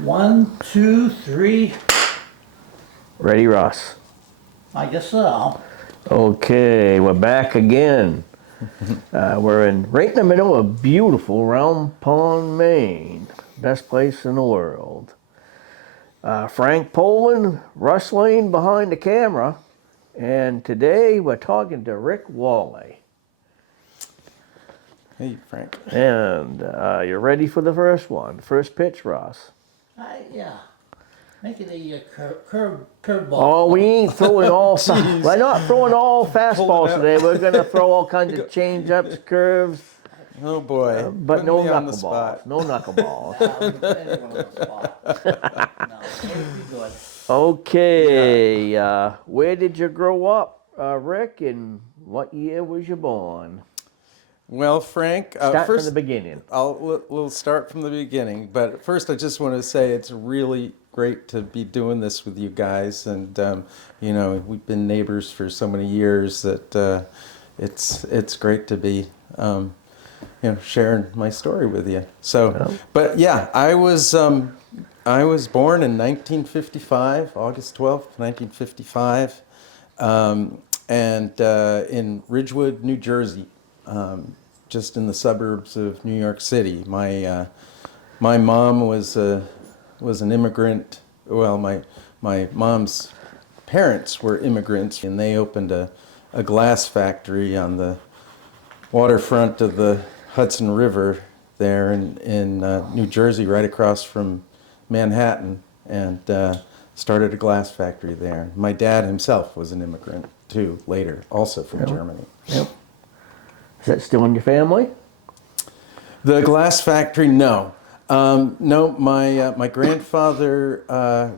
One, two, three. Ready, Ross? I guess so. Okay, we're back again. We're right in the middle of beautiful Round Pond, Maine. Best place in the world. Frank Poland, Russ Lane behind the camera. And today we're talking to Rick Wahle. Hey, Frank. And you're ready for the first one. First pitch, Ross. Yeah. Make it a curveball. Oh, we ain't throwing all. We're not throwing all fastballs today. We're gonna throw all kinds of change-ups, curves. Oh boy. But no me on the knuckleballs. spot. No knuckleballs. We put anyone on the spot. No, it'll be good. Okay. Where did you grow up, Rick? And what year was you born? Well, Frank, Start first from the beginning. we'll start from the beginning. But first, I just want to say it's really great to be doing this with you guys, and you know, we've been neighbors for so many years that it's great to be you know, sharing my story with you. So, Well. but yeah, I was born in 1955, August 12th, 1955, and in Ridgewood, New Jersey. Just in the suburbs of New York City. My mom was an immigrant. Well, my mom's parents were immigrants, and they opened a glass factory on the waterfront of the Hudson River there in New Jersey, right across from Manhattan, and started a glass factory there. My dad himself was an immigrant too, later, also from Germany. Yep. Is that still in your family? The glass factory, no. No, my grandfather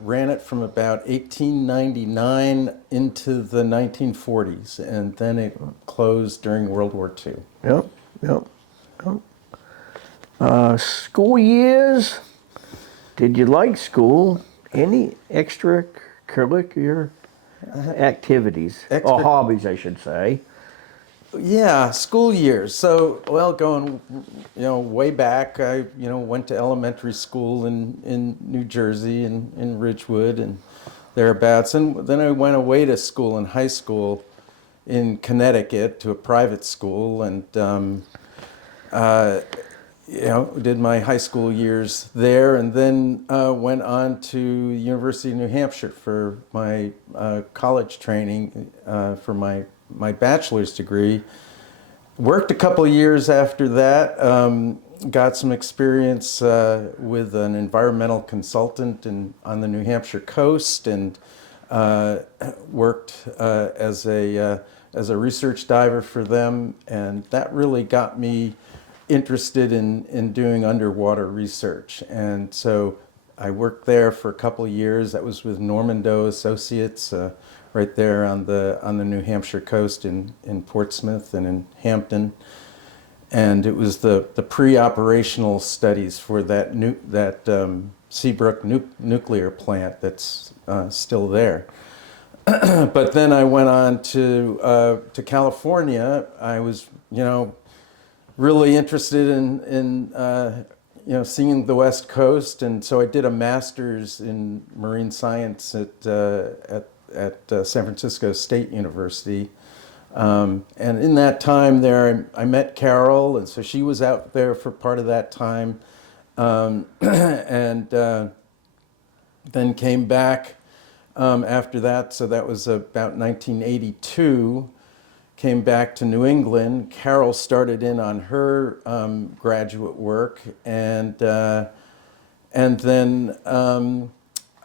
ran it from about 1899 into the 1940s, and then it closed during World War II. Yep. School years. Did you like school? Any extracurricular activities or hobbies, I should say? Yeah, school years. So, well, going, you know, way back, I, you know, went to elementary school in New Jersey and in Ridgewood and thereabouts. And then I went away to school in high school in Connecticut to a private school, and, you know, did my high school years there, and then went on to the University of New Hampshire for my college training for my bachelor's degree. Worked a couple of years after that, got some experience with an environmental consultant on the New Hampshire coast, and worked as a research diver for them, and that really got me interested in doing underwater research. And so I worked there for a couple of years. That was with Norman Doe Associates, right there on the New Hampshire coast in Portsmouth and in Hampton. And it was the pre-operational studies for that Seabrook nuclear plant that's still there. But then I went on to California. I was, you know, really interested in you know, seeing the West Coast, and so I did a master's in marine science at San Francisco State University. And in that time there, I met Carol, and so she was out there for part of that time, and then came back after that. So that was about 1982. Came back to New England. Carol started in on her graduate work, and then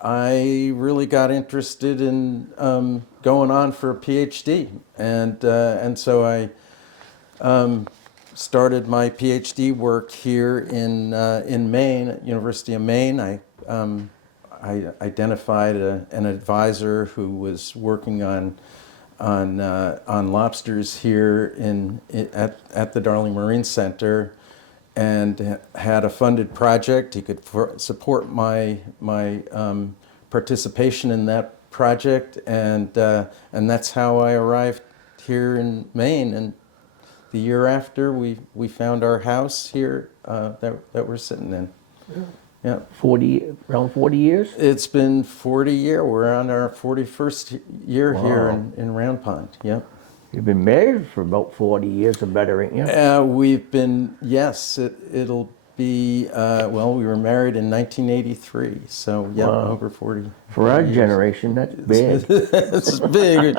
I really got interested in going on for a PhD, and so I started my PhD work here in Maine, at University of Maine. I identified an advisor who was working on lobsters here at the Darling Marine Center, and had a funded project. He could support my participation in that project, and that's how I arrived here in Maine. And the year after, we found our house here that we're sitting in. Yeah. 40, around 40 years? It's been 40 years. We're on our 41st year here Wow. in Round Pond. Yep. You've been married for about 40 years or better, ain't you? We've been, yes, it'll be, well, we were married in 1983. So, yeah, Wow. over 40. For our 40 years. generation, that's big. It's big.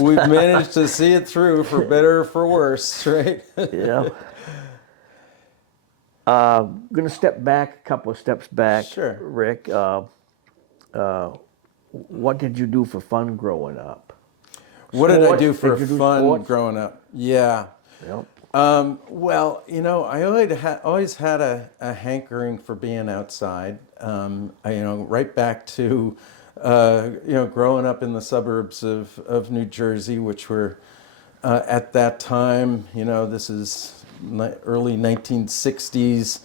We've managed to see it through for better or for worse, right? Yeah. Going to step back, a couple of steps back. Sure. Rick, what did you do for fun growing up? What did I Sports? do for Did you do fun sports? growing up? Yeah. Yep. Well, I always had a hankering for being outside. Right back to, growing up in the suburbs of New Jersey, which were at that time, this is early 1960s,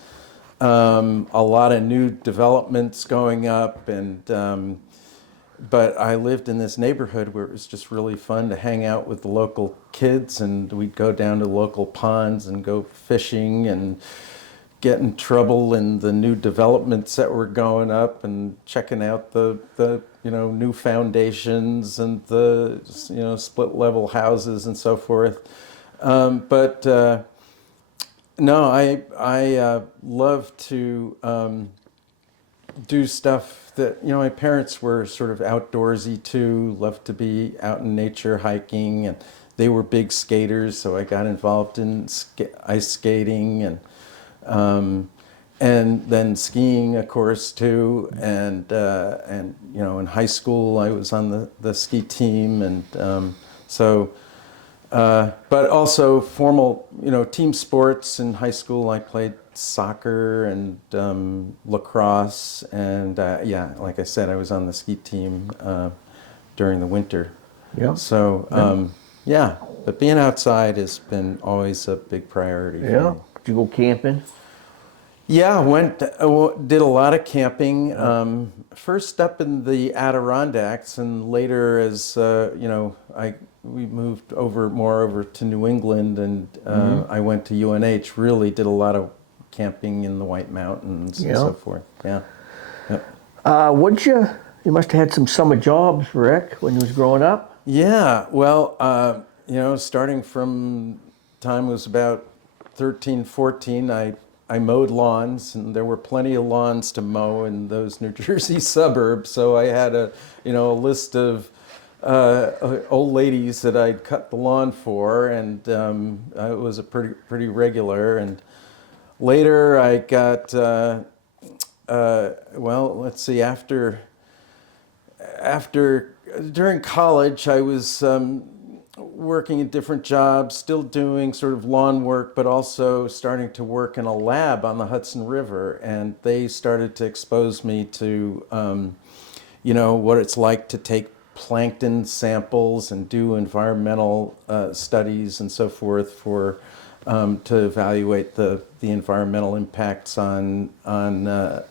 a lot of new developments going up, but I lived in this neighborhood where it was just really fun to hang out with the local kids, and we'd go down to local ponds and go fishing and get in trouble in the new developments that were going up and checking out the new foundations and the split level houses and so forth. No, I love to do stuff that, my parents were sort of outdoorsy too, loved to be out in nature hiking, and they were big skaters, so I got involved in ice skating and then skiing, of course, too. And in high school I was on the ski team, and but also formal, team sports. In high school I played soccer and lacrosse, and like I said, I was on the ski team during the winter. Yeah. So but being outside has been always a big priority for Yeah. me. Did you go camping? Yeah, did a lot of camping. First up in the Adirondacks, and later as we moved more over to New England, and I went to UNH. Really did a lot of camping in the White Mountains and so forth. Yeah. Yep. You must have had some summer jobs, Rick, when you was growing up. Yeah. Well, starting from time was about 13, 14, I mowed lawns, and there were plenty of lawns to mow in those New Jersey suburbs. So I had a list of old ladies that I'd cut the lawn for, and it was a pretty regular. And later I got during college I was working in different jobs, still doing sort of lawn work, but also starting to work in a lab on the Hudson River. And they started to expose me to, what it's like to take plankton samples and do environmental studies and so forth to evaluate the environmental impacts on the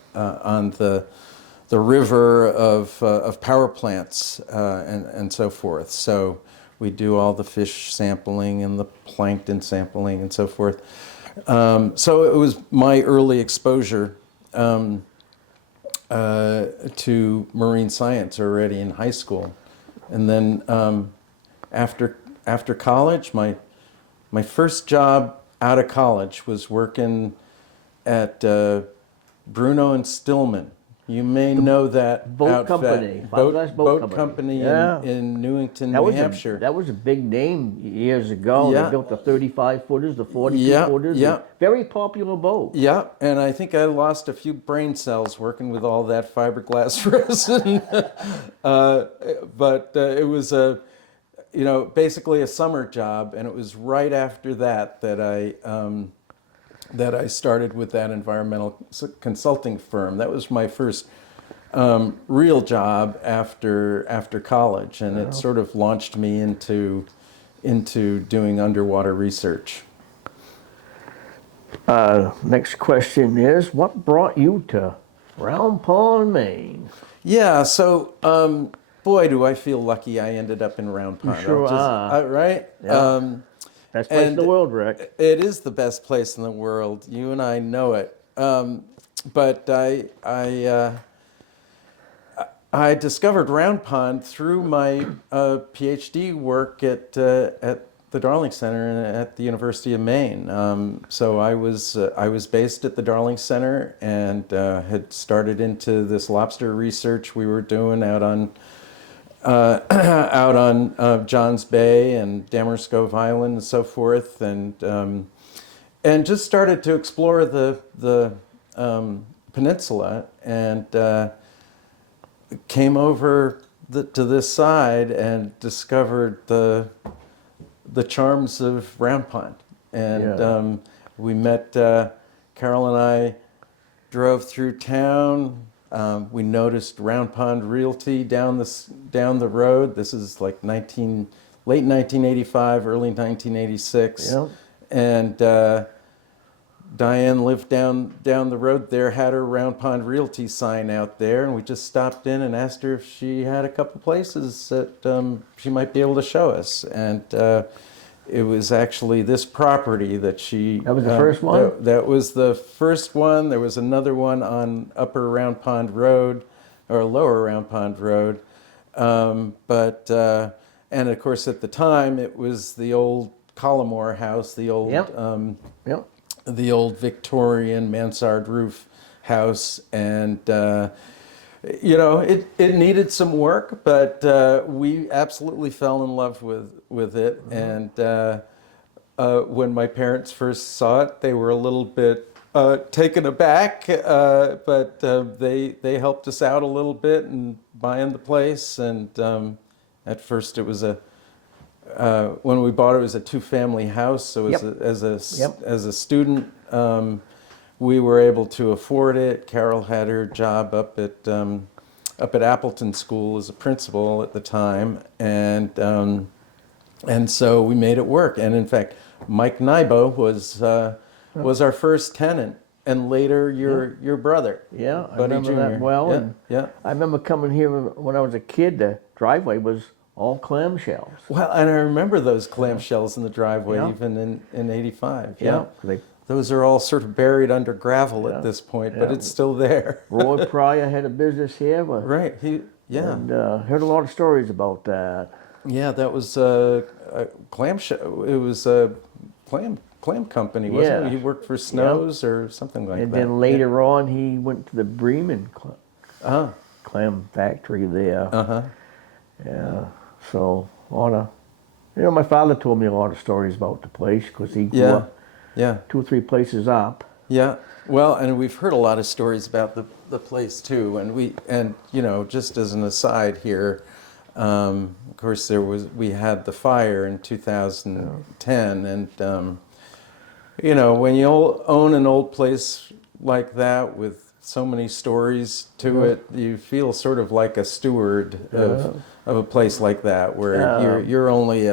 river of power plants and so forth. So we do all the fish sampling and the plankton sampling and so forth. So it was my early exposure to marine science already in high school. And then after college, my first job out of college was working at Bruno and Stillman. You may know that boat outfit. company, Boat company in Newington, New Hampshire. That was a big name years ago. Yeah. They built the 35 footers, the 42 footers. Yeah. Very popular boat. Yeah, and I think I lost a few brain cells working with all that fiberglass resin. But it was basically a summer job, and it was right after that I started with that environmental consulting firm. That was my first real job after college, and it sort of launched me into doing underwater research. Next question is, what brought you to Round Pond, Maine? Yeah, so boy, do I feel lucky I ended up in Round Pond. You sure are. Right? Yeah. Best place in the world, Rick. It is the best place in the world. You and I know it. but I discovered round pond through my PhD work at the Darling Center at the University of Maine. So I was based at the Darling Center and had started into this lobster research we were doing out on Johns Bay and Damerscove Island and so forth, and just started to explore the peninsula and came over to this side and discovered the charms of Round Pond. And Yeah. we met, Carol and I drove through town. We noticed Round Pond Realty down the road. This is like late 1985, early 1986. Yeah. And Diane lived down the road there, had her Round Pond Realty sign out there, and we just stopped in and asked her if she had a couple places that she might be able to show us. And it was actually this property that she... That was the first one? That was the first one. There was another one on Upper Round Pond Road, or Lower Round Pond Road. And of course at the time it was the old Collymore house, the old... Yep. Yep. the old Victorian mansard roof house, and it needed some work, but we absolutely fell in love with it. And when my parents first saw it, they were a little bit taken aback, but they helped us out a little bit in buying the place. And at first it was when we bought it, it was a two-family house. So Yep. as a student, we were able to afford it. Carol had her job up at Appleton School as a principal at the time, and so we made it work. And in fact, Mike Nybo was our first tenant, and later your brother. Yeah, I Buddy remember Jr. that well. Yeah, And yeah. I remember coming here when I was a kid. The driveway was all clamshells. Well, and I remember those clamshells in the driveway, Yeah. even in '85. Yeah, Yeah. they, Those are all sort of buried under gravel Yeah. at this point, but Yeah. it's still there. Roy Pryor had a business here. Right. Yeah. And heard a lot of stories about that. Yeah, that was a clamshell. It was a clam company, wasn't Yeah. it? He worked for Snow's or something like And that. then later on, he went to the Bremen Uh-huh. clam factory there. Uh-huh. Yeah, so a lot of, my father told me a lot of stories about the place because he grew Yeah. up Yeah. 2 or 3 places up. Yeah. Well, and we've heard a lot of stories about the place too. And just as an aside here, of course we had the fire in 2010, and when you own an old place like that with so many stories to it, you feel sort of like a steward of a place like that, where you're only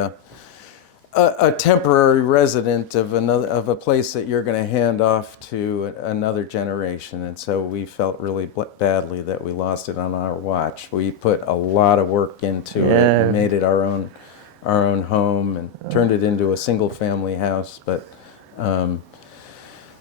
a temporary resident of a place that you're going to hand off to another generation. And so we felt really badly that we lost it on our watch. We put a lot of work into it and made it our own home and turned it into a single family house. But A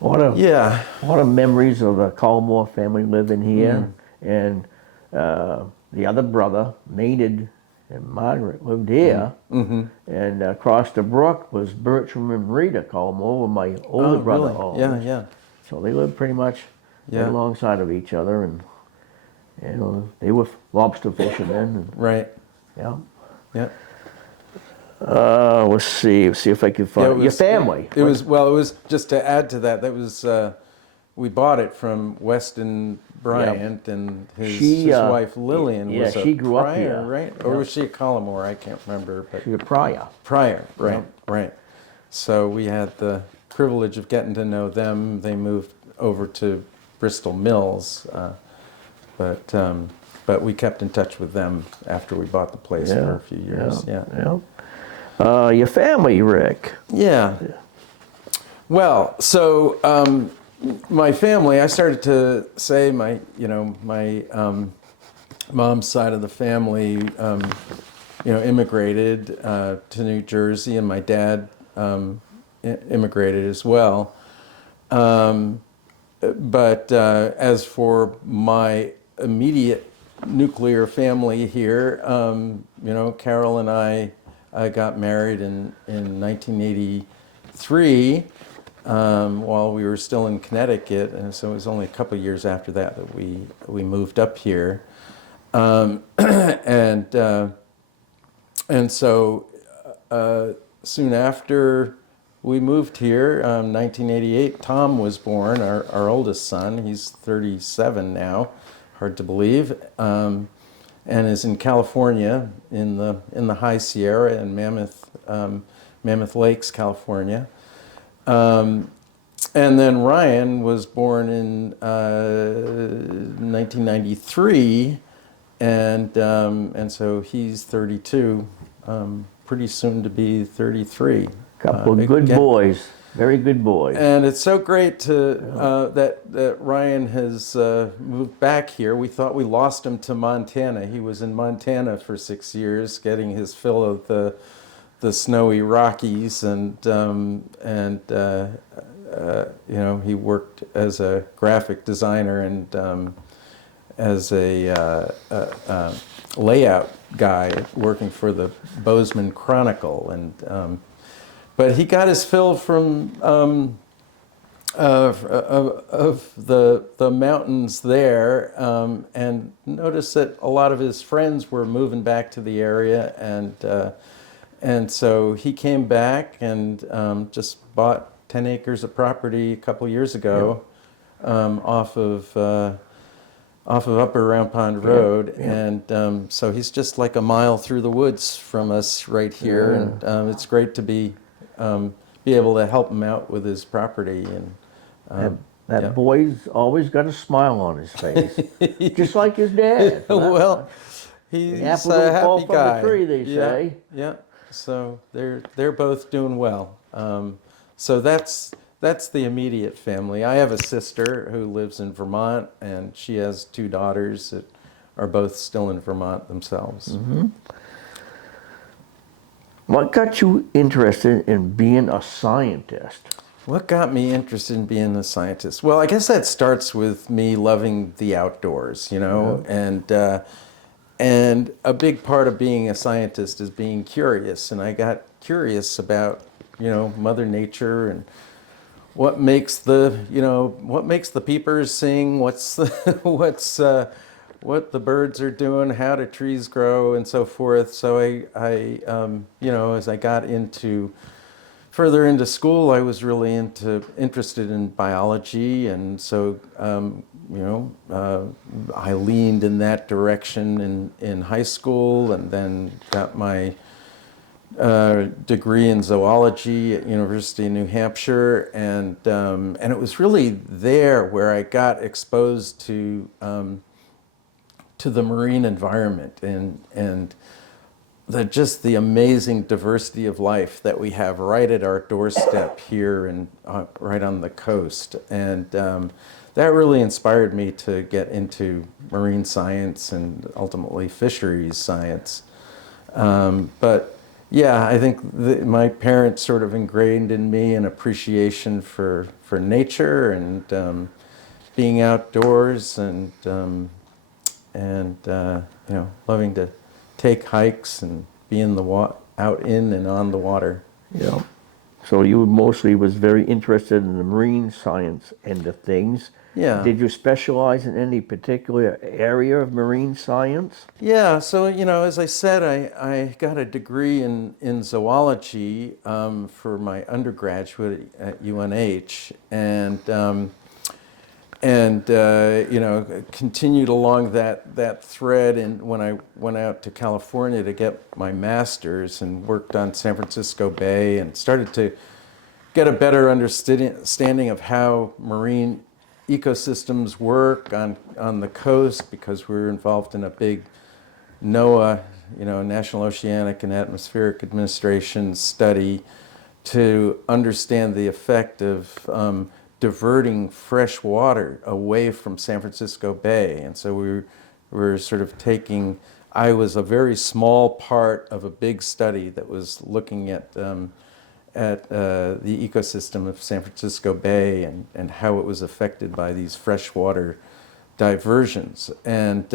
lot of memories of the Collymore family living here, and the other brother, Maynard and Margaret, lived here, and across the brook was Bertram and Rita Collymore, where my older brother really? owned. Yeah, yeah. So they lived pretty much Yeah. alongside of each other, and they were lobster fishermen. And, Right. yeah. Yeah. Let's see if I can find your family. It was just to add to that. That was we bought it from Weston Bryant, and his wife Lillian was she grew up Pryor, here. right? Or was she a Collymore? I can't remember. But She's a Pryor. Pryor, right, right. So we had the privilege of getting to know them. They moved over to Bristol Mills, but we kept in touch with them after we bought the place for a few years. Yeah. Your family, Rick. Yeah. Well, so my family, I started to say my mom's side of the family, immigrated to New Jersey, and my dad immigrated as well. but as for my immediate nuclear family here, Carol and I got married in 1983 while we were still in Connecticut, and so it was only a couple of years after that that we moved up here, and so soon after we moved here, 1988, Tom was born, our oldest son. He's 37 now, hard to believe, and is in California in the High Sierra in Mammoth Lakes, California. And then Ryan was born in 1993, and so he's 32, pretty soon to be 33. Couple of good boys, very good boys. And it's so great to that Ryan has moved back here. We thought we lost him to Montana. He was in Montana for 6 years, getting his fill of the snowy Rockies, and he worked as a graphic designer and as a layout guy working for the Bozeman Chronicle, and but he got his fill from of the mountains there, and noticed that a lot of his friends were moving back to the area, and so he came back and just bought 10 acres of property a couple years ago, off of Upper Round Pond Road, and so he's just like a mile through the woods from us right here, and it's great to be able to help him out with his property. And that boy's always got a smile on his face, just like his dad. Well, he's a happy guy. From the tree, they say. Yeah. So they're both doing well. So that's the immediate family. I have a sister who lives in Vermont, and she has 2 daughters that are both still in Vermont themselves. Mm-hmm. What got you interested in being a scientist? What got me interested in being a scientist? Well, I guess that starts with me loving the outdoors, and a big part of being a scientist is being curious. And I got curious about, Mother Nature and what makes the peepers sing, what the birds are doing, how do trees grow, and so forth. So I as I got further into school, I was really interested in biology, and so I leaned in that direction in high school, and then got my degree in zoology at University of New Hampshire, and it was really there where I got exposed to the marine environment and just the amazing diversity of life that we have right at our doorstep here and right on the coast. And that really inspired me to get into marine science and ultimately fisheries science. But yeah, I think my parents sort of ingrained in me an appreciation for nature and being outdoors and loving to take hikes and be out in and on the water. Yeah. So you mostly was very interested in the marine science end of things. Yeah. Did you specialize in any particular area of marine science? Yeah. So as I said, I got a degree in zoology for my undergraduate at UNH, and continued along that thread. And when I went out to California to get my master's and worked on San Francisco Bay and started to get a better understanding of how marine ecosystems work on the coast, because we were involved in a big NOAA, National Oceanic and Atmospheric Administration study to understand the effect of diverting fresh water away from San Francisco Bay. And so we were sort of I was a very small part of a big study that was looking at the ecosystem of San Francisco Bay and how it was affected by these freshwater diversions. And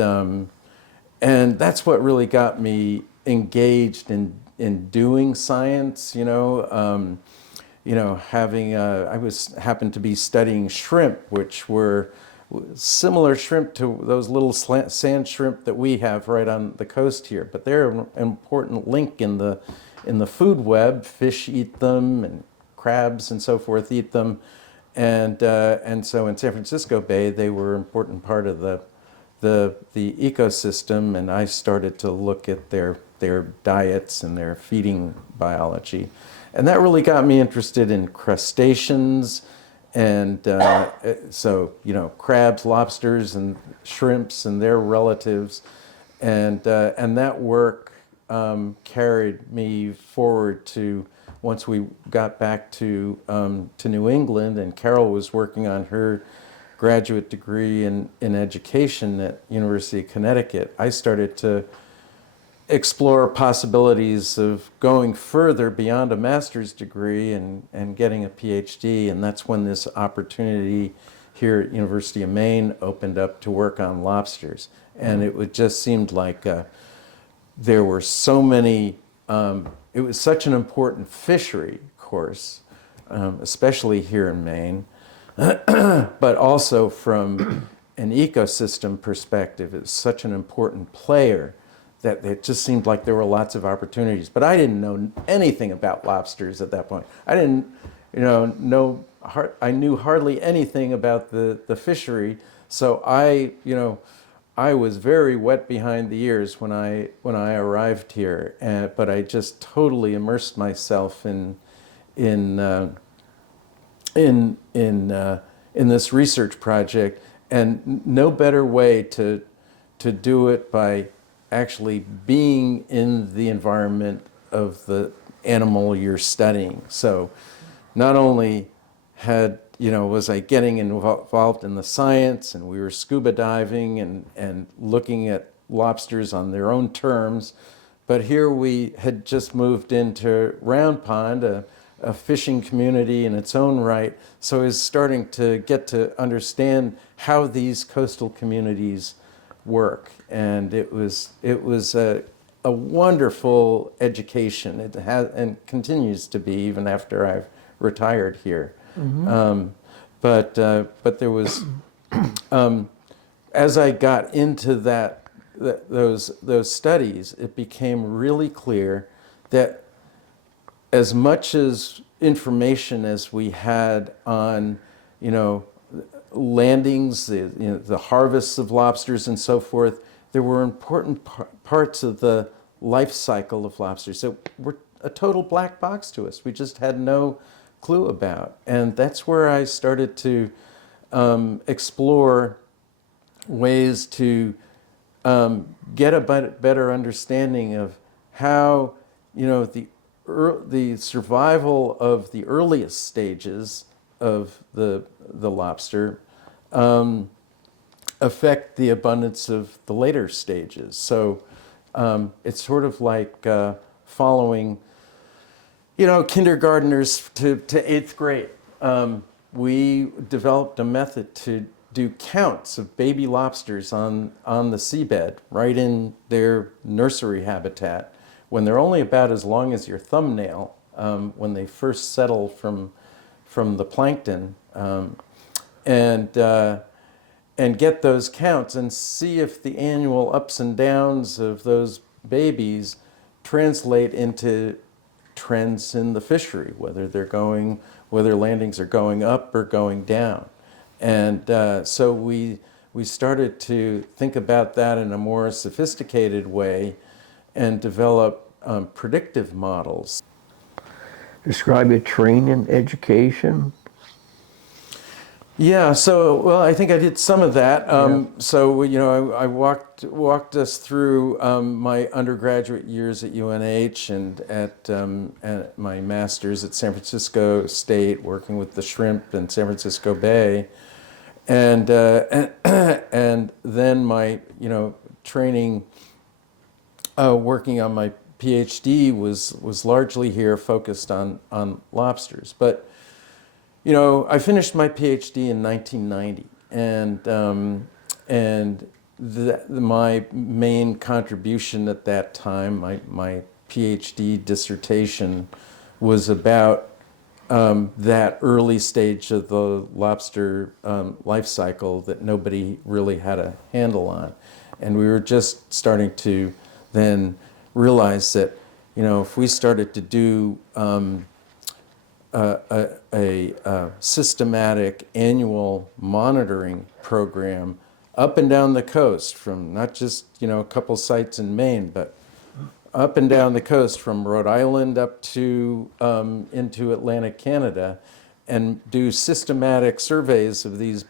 that's what really got me engaged in doing science, happened to be studying shrimp, which were similar shrimp to those little sand shrimp that we have right on the coast here. But they're an important link in the food web. Fish eat them, and crabs and so forth eat them, and so in San Francisco Bay they were an important part of the ecosystem, and I started to look at their diets and their feeding biology. And that really got me interested in crustaceans, and crabs, lobsters, and shrimps and their relatives. And that work carried me forward to, once we got back to New England, and Carol was working on her graduate degree in education at University of Connecticut, I started to explore possibilities of going further beyond a master's degree and getting a PhD. And that's when this opportunity here at University of Maine opened up to work on lobsters. And it just seemed like there were so many, it was such an important fishery, of course, especially here in Maine, but also from an ecosystem perspective, it's such an important player that it just seemed like there were lots of opportunities. But I didn't know anything about lobsters at that point. I didn't, I knew hardly anything about the fishery. So I was very wet behind the ears when I arrived here. But I just totally immersed myself in this research project, and no better way to do it by actually being in the environment of the animal you're studying. So not only was I getting involved in the science, and we were scuba diving and looking at lobsters on their own terms, but here we had just moved into Round Pond, a fishing community in its own right. So I was starting to get to understand how these coastal communities work, and it was a wonderful education. It has and continues to be even after I've retired here. Mm-hmm. But there was as I got into those studies, it became really clear that as much as information as we had on, landings, the harvests of lobsters and so forth, there were important parts of the life cycle of lobsters that were a total black box to us. We just had no clue about. And that's where I started to explore ways to get a better understanding of how, the survival of the earliest stages of the lobster affect the abundance of the later stages. So it's sort of like following, kindergartners to 8th grade. We developed a method to do counts of baby lobsters on the seabed, right in their nursery habitat, when they're only about as long as your thumbnail, when they first settle from the plankton, and get those counts and see if the annual ups and downs of those babies translate into trends in the fishery, whether landings are going up or going down. And so we started to think about that in a more sophisticated way and develop predictive models. Describe your training, education. Yeah, so I think I did some of that. So I walked us through my undergraduate years at UNH and at my master's at San Francisco State, working with the shrimp in San Francisco Bay, and then my training, working on my PhD was largely here focused on lobsters. But I finished my PhD in 1990, and my main contribution at that time, my PhD dissertation, was about that early stage of the lobster life cycle that nobody really had a handle on. And we were just starting to then realize that, if we started to do a systematic annual monitoring program up and down the coast, from not just, a couple sites in Maine, but up and down the coast from Rhode Island up to into Atlantic Canada, and do systematic surveys of these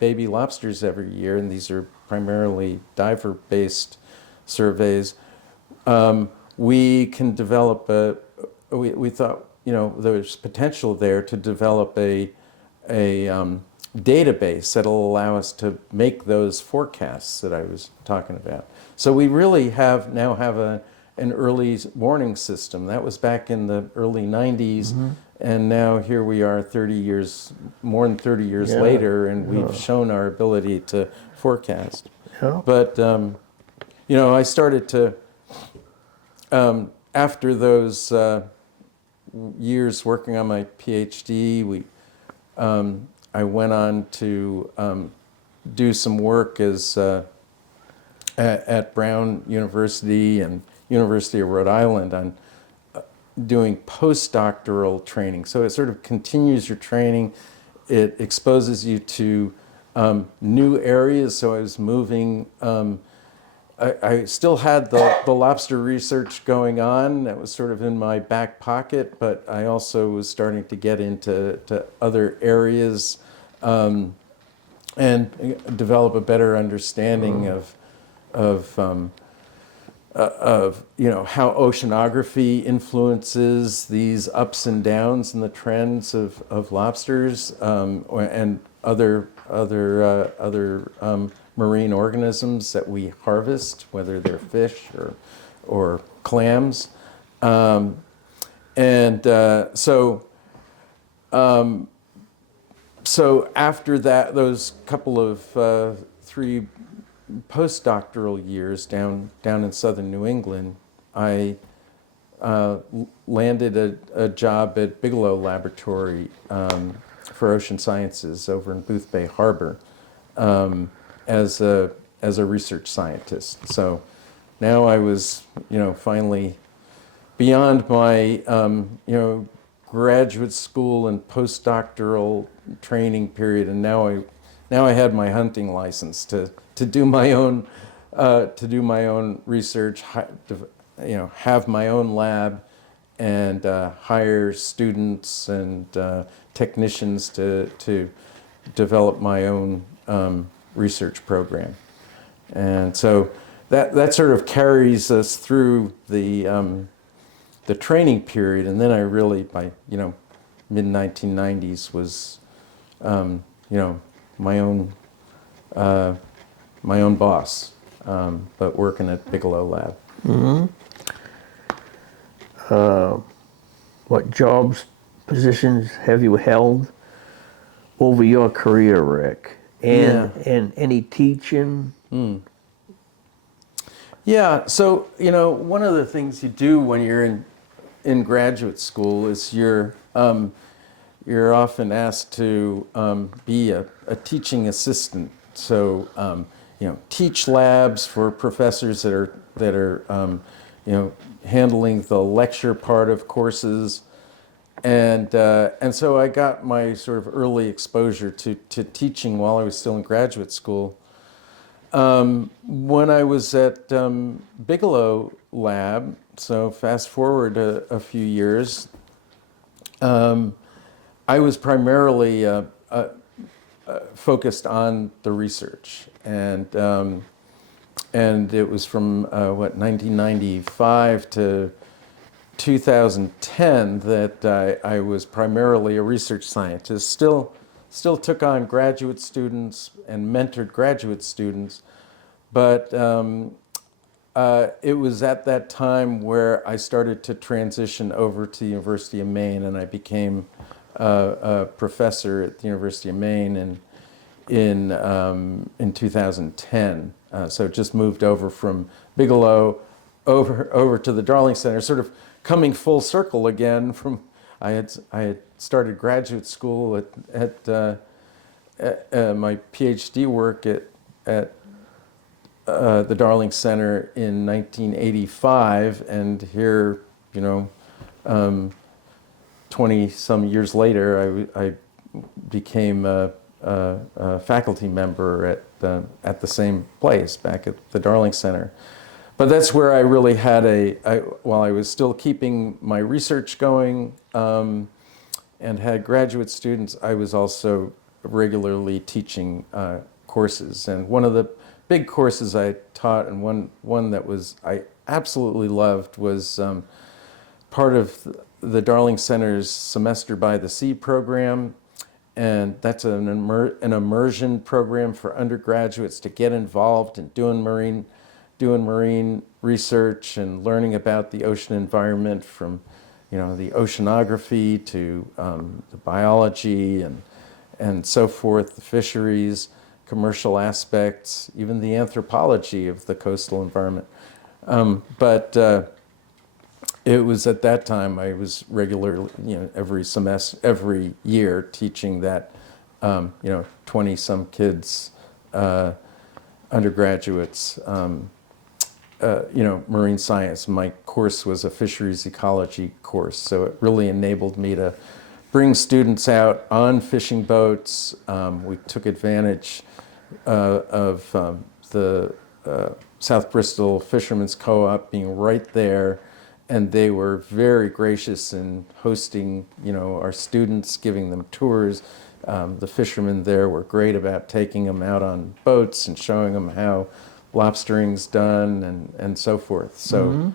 baby lobsters every year, and these are primarily diver-based surveys. We can develop we thought, there's potential there to develop a database that'll allow us to make those forecasts that I was talking about. So we really now have an early warning system. That was back in the early 90s, and now here we are more than 30 years later, and we've shown our ability to forecast. Yeah. But, I started to, after those years working on my PhD, I went on to do some work at Brown University and University of Rhode Island on doing postdoctoral training. So it sort of continues your training. It exposes you to new areas. So I was moving. I still had the lobster research going on. That was sort of in my back pocket, but I also was starting to get into other areas and develop a better understanding of how oceanography influences these ups and downs and the trends of lobsters and other marine organisms that we harvest, whether they're fish or clams, so after that, those couple of 3 postdoctoral years down in southern New England, I landed a job at Bigelow Laboratory for Ocean Sciences over in Booth Bay Harbor as a research scientist. So now I was, finally beyond my, graduate school and postdoctoral training period, and now I had my hunting license to do my own research, have my own lab, and hire students and technicians to develop my own research program. And so that sort of carries us through the training period, and then I really, by mid 1990s, was my own boss, but working at Bigelow Lab. What jobs, positions have you held over your career, Rick? And any teaching? Yeah, so one of the things you do when you're in graduate school is you're often asked to be a teaching assistant. So teach labs for professors that are handling the lecture part of courses, and so I got my sort of early exposure to teaching while I was still in graduate school. When I was at Bigelow Lab, so fast forward a few years, I was primarily focused on the research, and it was from 1995 to 2010 that I was primarily a research scientist. Still took on graduate students and mentored graduate students, but it was at that time where I started to transition over to the University of Maine, and I became a professor at the University of Maine in 2010. So just moved over from Bigelow over to the Darling Center, sort of coming full circle again from I had started graduate school at my PhD work at the Darling Center in 1985, and here, 20 some years later, I became a faculty member at the same place back at the Darling Center. But that's where I really had while I was still keeping my research going and had graduate students, I was also regularly teaching courses. And one of the big courses I taught, and one that I absolutely loved, was part of the Darling Center's Semester by the Sea program. And that's an immersion program for undergraduates to get involved in doing marine research and learning about the ocean environment, from the oceanography to the biology and so forth, the fisheries, commercial aspects, even the anthropology of the coastal environment. But it was at that time I was regularly, every year teaching that, 20 some kids, undergraduates, marine science. My course was a fisheries ecology course, so it really enabled me to bring students out on fishing boats. We took advantage of the South Bristol Fishermen's Co-op being right there, and they were very gracious in hosting, our students, giving them tours. The fishermen there were great about taking them out on boats and showing them how lobstering's done and so forth. So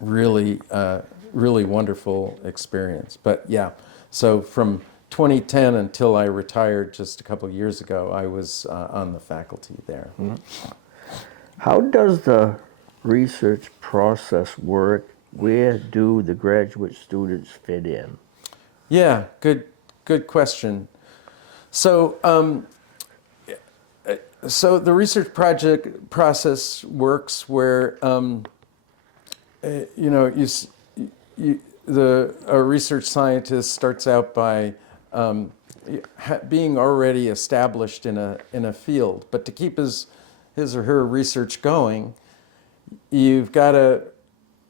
really wonderful experience. But yeah, so from 2010 until I retired just a couple of years ago, I was on the faculty there. How does the research process work? Where do the graduate students fit in? Yeah, good question. So the research project process works where a research scientist starts out by being already established in a field, but to keep his or her research going, you've got to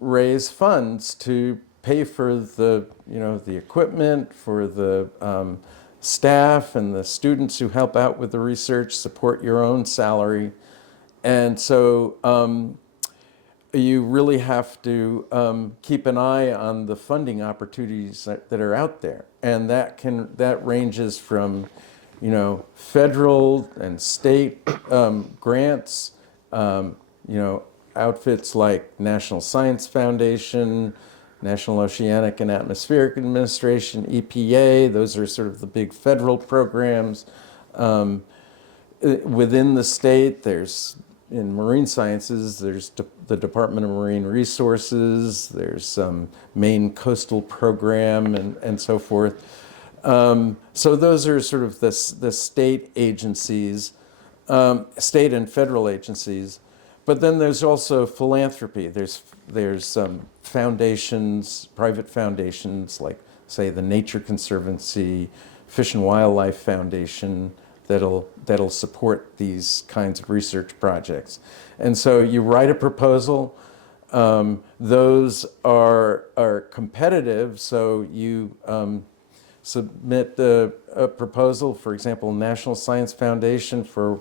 raise funds to pay for the equipment, for the staff and the students who help out with the research, support your own salary. And so you really have to keep an eye on the funding opportunities that are out there. And that ranges from, federal and state grants, outfits like National Science Foundation, National Oceanic and Atmospheric Administration, EPA. Those are sort of the big federal programs. Within the state, in marine sciences, there's the Department of Marine Resources, there's Maine Coastal Program, and so forth. So those are sort of the state agencies, state and federal agencies. But then there's also philanthropy. There's foundations, private foundations, like, say, the Nature Conservancy, Fish and Wildlife Foundation, that'll support these kinds of research projects. And so you write a proposal. Those are competitive, so you submit a proposal. For example, National Science Foundation for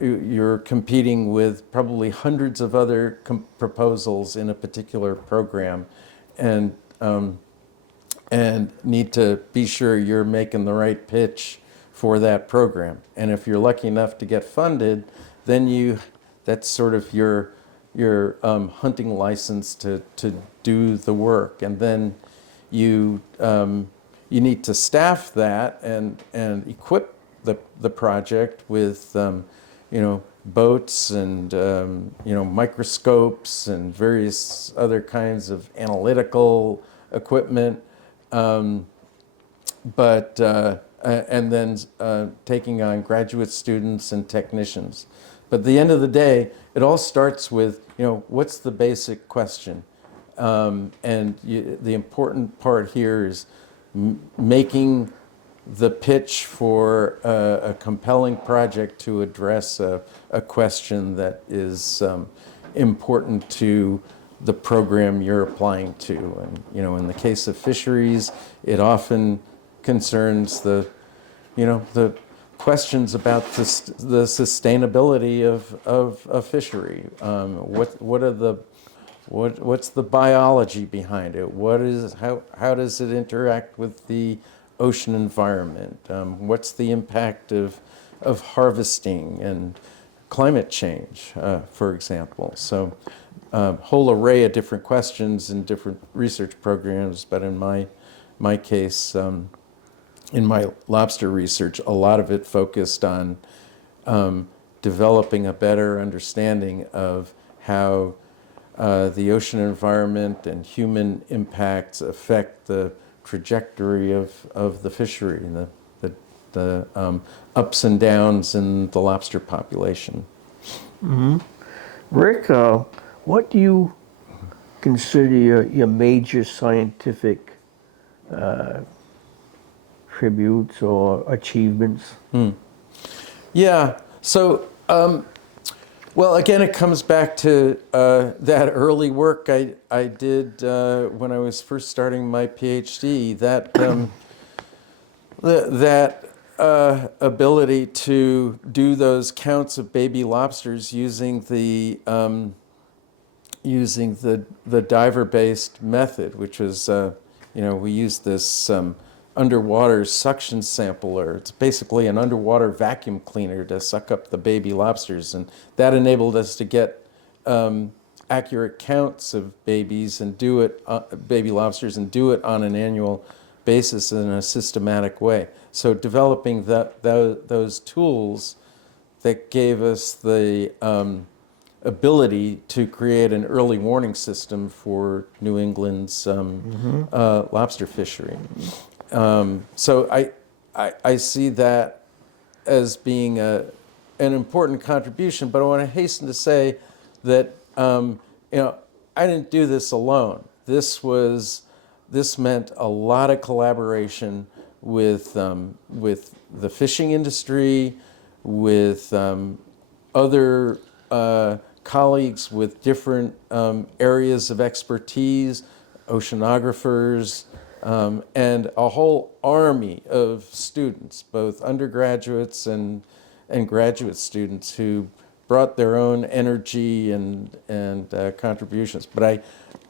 you're competing with probably hundreds of other proposals in a particular program, and need to be sure you're making the right pitch for that program. And if you're lucky enough to get funded, then that's sort of your hunting license to do the work. And then you need to staff that and equip the project with boats and microscopes and various other kinds of analytical equipment, but and then taking on graduate students and technicians. But at the end of the day, it all starts with what's the basic question, and the important part here is making the pitch for a compelling project to address a question that is important to the program you're applying to. And in the case of fisheries, it often concerns the questions about the sustainability of a fishery. What's the biology behind it? How does it interact with the ocean environment? What's the impact of harvesting and climate change, for example? So a whole array of different questions in different research programs, but in my case, in my lobster research, a lot of it focused on developing a better understanding of how the ocean environment and human impacts affect the trajectory of the fishery and the ups and downs in the lobster population. Mm-hmm. Rick, what do you consider your major scientific tributes or achievements? Yeah, so well, again, it comes back to that early work I did when I was first starting my PhD. That ability to do those counts of baby lobsters using the diver-based method, which was we used this underwater suction sampler. It's basically an underwater vacuum cleaner to suck up the baby lobsters, and that enabled us to get accurate counts of babies and do it baby lobsters and do it on an annual basis in a systematic way. So developing those tools that gave us the ability to create an early warning system for New England's lobster fishery. So I see that as being an important contribution, but I want to hasten to say that I didn't do this alone. This meant a lot of collaboration with the fishing industry, with other colleagues with different areas of expertise, oceanographers, and a whole army of students, both undergraduates and graduate students, who brought their own energy and contributions. But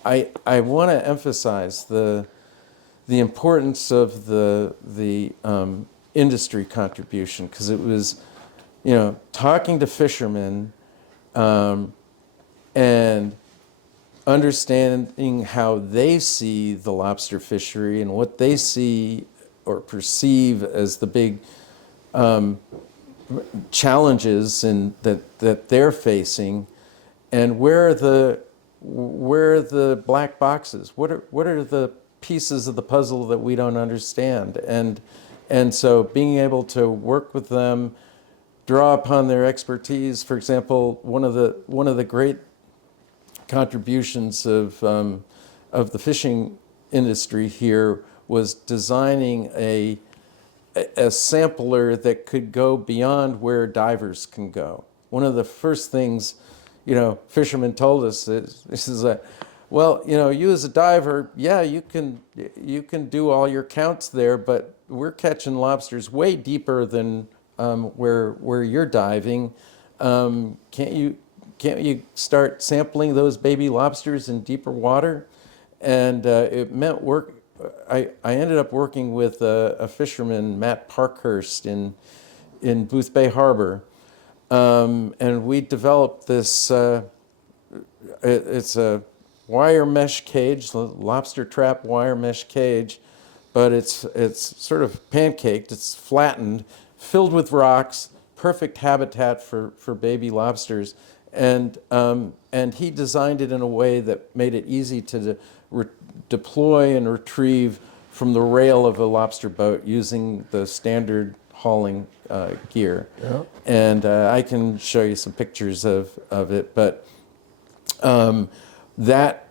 I want to emphasize the importance of the industry contribution, because it was talking to fishermen and understanding how they see the lobster fishery and what they see or perceive as the big challenges that they're facing, and where are the black boxes? What are the pieces of the puzzle that we don't understand? And so being able to work with them, draw upon their expertise. For example, one of the great contributions of the fishing industry here was designing a sampler that could go beyond where divers can go. One of the first things fishermen told us is that, well, you as a diver, yeah, you can do all your counts there, but we're catching lobsters way deeper than where you're diving. Can't you start sampling those baby lobsters in deeper water? And it meant work. I ended up working with a fisherman, Matt Parkhurst, in Booth Bay Harbor, and we developed this. It's a wire mesh cage, lobster trap wire mesh cage, but it's sort of pancaked. It's flattened, filled with rocks, perfect habitat for baby lobsters, and he designed it in a way that made it easy to deploy and retrieve from the rail of a lobster boat using the standard hauling gear. Yeah. And I can show you some pictures of it, but that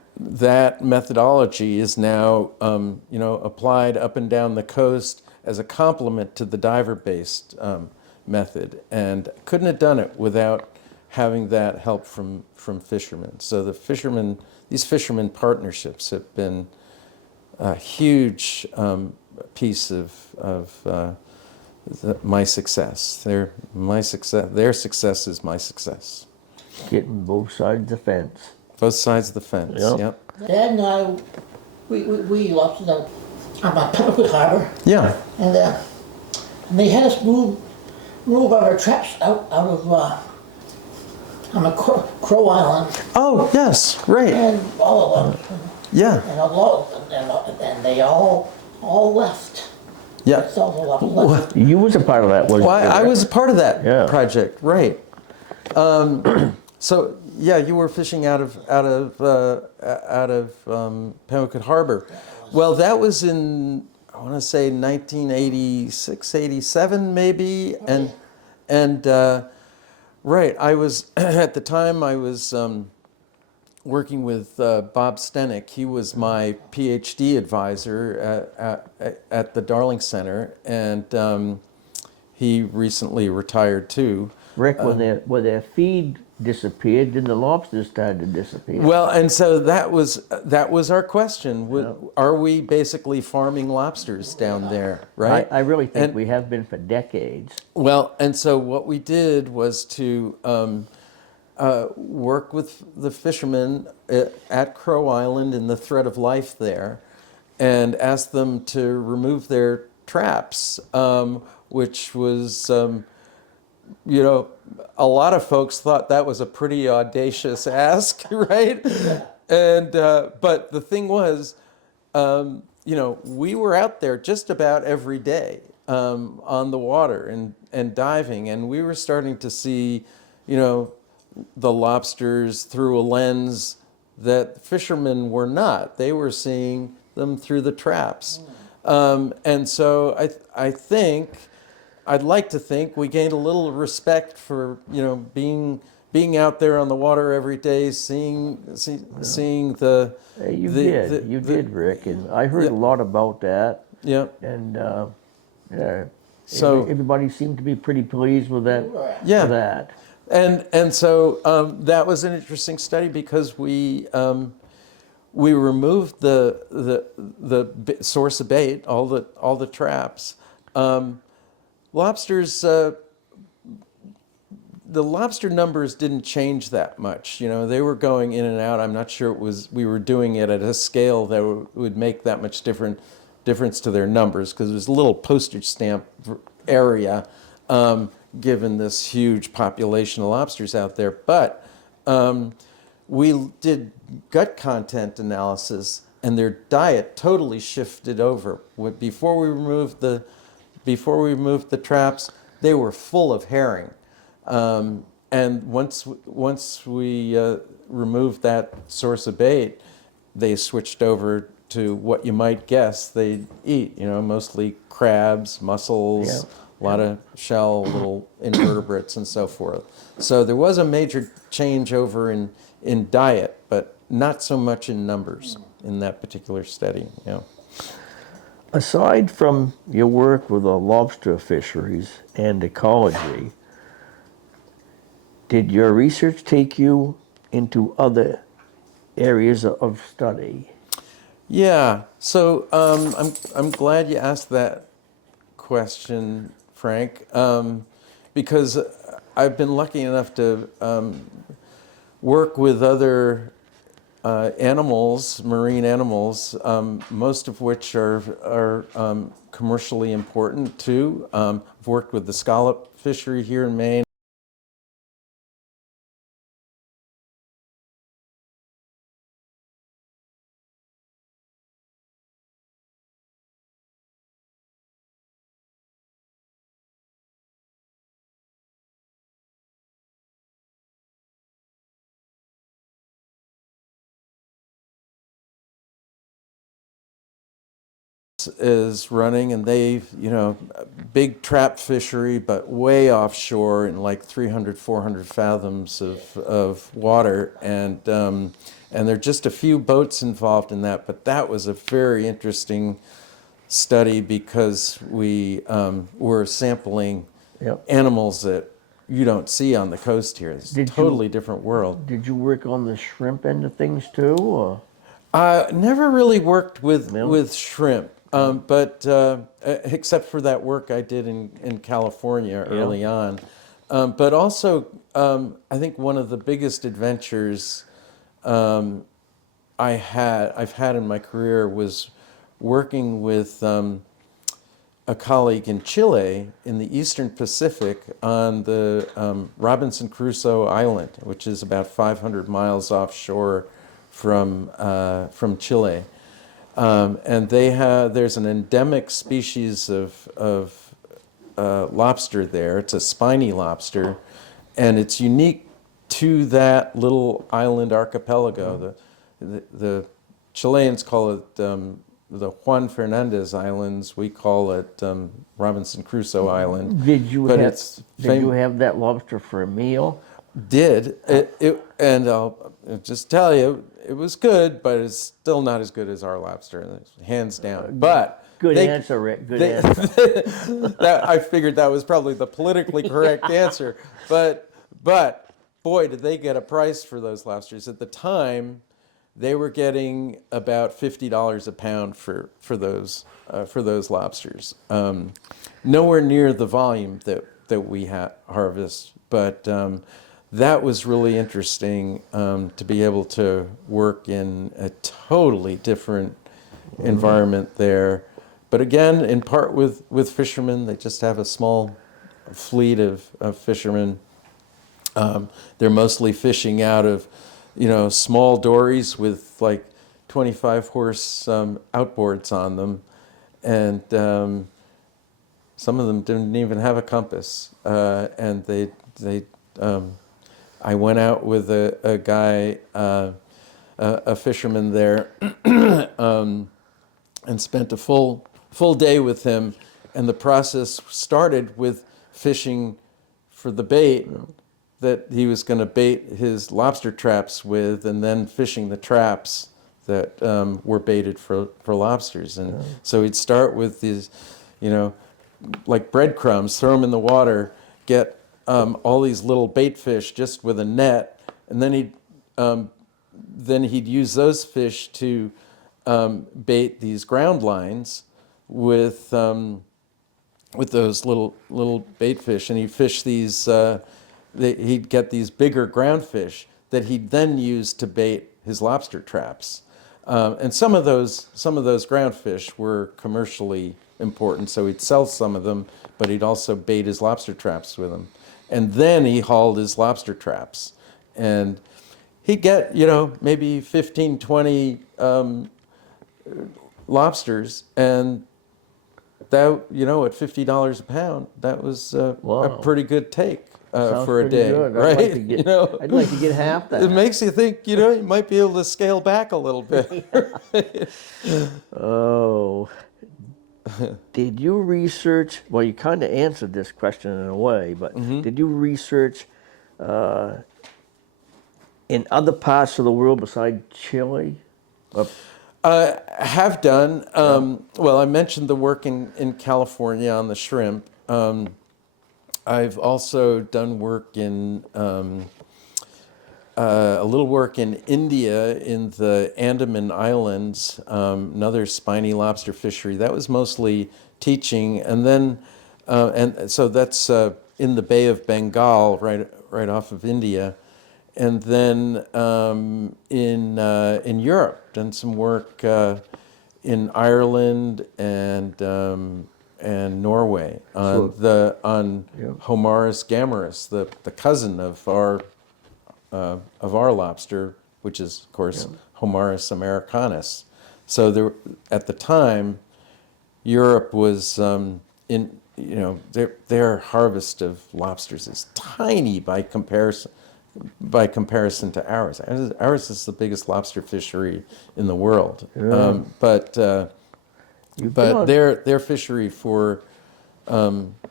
methodology is now applied up and down the coast as a complement to the diver-based method, and couldn't have done it without having that help from fishermen. So these fishermen partnerships have been a huge piece of my success. Their success is my success. Getting both sides of the fence. Both sides of the fence. Yep. Yep. Dad and I, we lobstered on Pembroke Harbor, Yeah. and they had us move our traps out of Crow Island, Oh yes, right. and all of them, Yeah. and they all left. Yeah. So the lobster left. You was a part of that, wasn't Well, you? I was a part of that Yeah. project, right? So yeah, you were fishing out of Pembroke Harbor. Well, that was in, I want to say 1986, 87 maybe, and right. I was at the time I was working with Bob Stenick. He was my Ph.D. advisor at the Darling Center, and he recently retired too. Rick, when their feed disappeared, then the lobsters started to disappear. Well, and so that was our question. Are we basically farming lobsters down there, right? I really think And- we have been for decades. Well, and so what we did was to work with the fishermen at Crow Island in the thread of life there, and ask them to remove their traps, which was, a lot of folks thought that was a pretty audacious ask, right? And but the thing was, we were out there just about every day on the water and diving, and we were starting to see, the lobsters through a lens that fishermen were not. They were seeing them through the traps. And so I'd like to think we gained a little respect for, being out there on the water every day, seeing the... You did, Rick, and I heard a lot about that. Yeah. And yeah, So- everybody seemed to be pretty pleased with that. Yeah. With that. And so that was an interesting study because we removed the source of bait, all the traps. Lobsters, the lobster numbers didn't change that much. They were going in and out. I'm not sure we were doing it at a scale that would make that much difference to their numbers, because it was a little postage stamp area, given this huge population of lobsters out there. But we did gut content analysis, and their diet totally shifted over. Before we removed the traps, they were full of herring. And once we removed that source of bait, they switched over to what you might guess they'd eat. Mostly crabs, mussels, a lot of shell, little invertebrates, and so forth. So there was a major change over in diet, but not so much in numbers in that particular study. Aside from your work with the lobster fisheries and ecology, did your research take you into other areas of study? Yeah. So I'm glad you asked that question, Frank, because I've been lucky enough to work with other animals, marine animals, most of which are commercially important too. I've worked with the scallop fishery here in Maine. is running, and they've, big trap fishery, but way offshore in like 300, 400 fathoms of water, and there are just a few boats involved in that. But that was a very interesting study because we were sampling Yep. animals that you don't see on the coast here. It's a Did you- totally different world. Did you work on the shrimp end of things too, or? Never really worked with Really? shrimp, but except for that work I did in California early on. But also, I think one of the biggest adventures I've had in my career was working with a colleague in Chile in the Eastern Pacific on the Robinson Crusoe Island, which is about 500 miles offshore from Chile. And there's an endemic species of lobster there. It's a spiny lobster, and it's unique to that little island archipelago. The Chileans call it the Juan Fernandez Islands. We call it Robinson Crusoe Island. Did you But have it's Did you have that lobster for a meal? And I'll just tell you, it was good, but it's still not as good as our lobster, hands down. But Good answer, Rick. Good answer. I figured that was probably the politically correct answer. But boy, did they get a price for those lobsters. At the time, they were getting about $50 a pound for those lobsters. Nowhere near the volume that we harvest, but that was really interesting to be able to work in a totally different environment there. But again, in part with fishermen, they just have a small fleet of fishermen. They're mostly fishing out of, small dories with like 25 horse outboards on them, and some of them didn't even have a compass. And I went out with a guy, a fisherman there, and spent a full day with him, and the process started with fishing for the bait that he was going to bait his lobster traps with, and then fishing the traps that were baited for lobsters. And so he'd start with these, like breadcrumbs, throw them in the water, get all these little bait fish just with a net, and then he'd use those fish to bait these ground lines with those little bait fish, and he'd fish these. He'd get these bigger ground fish that he'd then use to bait his lobster traps. And some of those ground fish were commercially important, so he'd sell some of them, but he'd also bait his lobster traps with them. And then he hauled his lobster traps, and he'd get maybe 15, 20 lobsters, and that at $50 a pound, that was a pretty good take. Sounds For a pretty day, good. right? I'd like to get half that. It makes you think, you might be able to scale back a little bit. Oh. Did you research, well, you kind of answered this question in a way, but did you research in other parts of the world besides Chile? Have done. Well, I mentioned the work in California on the shrimp. I've also done work in a little work in India in the Andaman Islands, another spiny lobster fishery. That was mostly teaching, and then and so that's in the Bay of Bengal, right off of India, and then in Europe, done some work in Ireland and Norway on Homarus gammarus, the cousin of our lobster, which is of course Homarus americanus. So at the time, Europe was their harvest of lobsters is tiny by comparison to ours. Ours is the biggest lobster fishery in the world. But You've been But on- their fishery for Homarus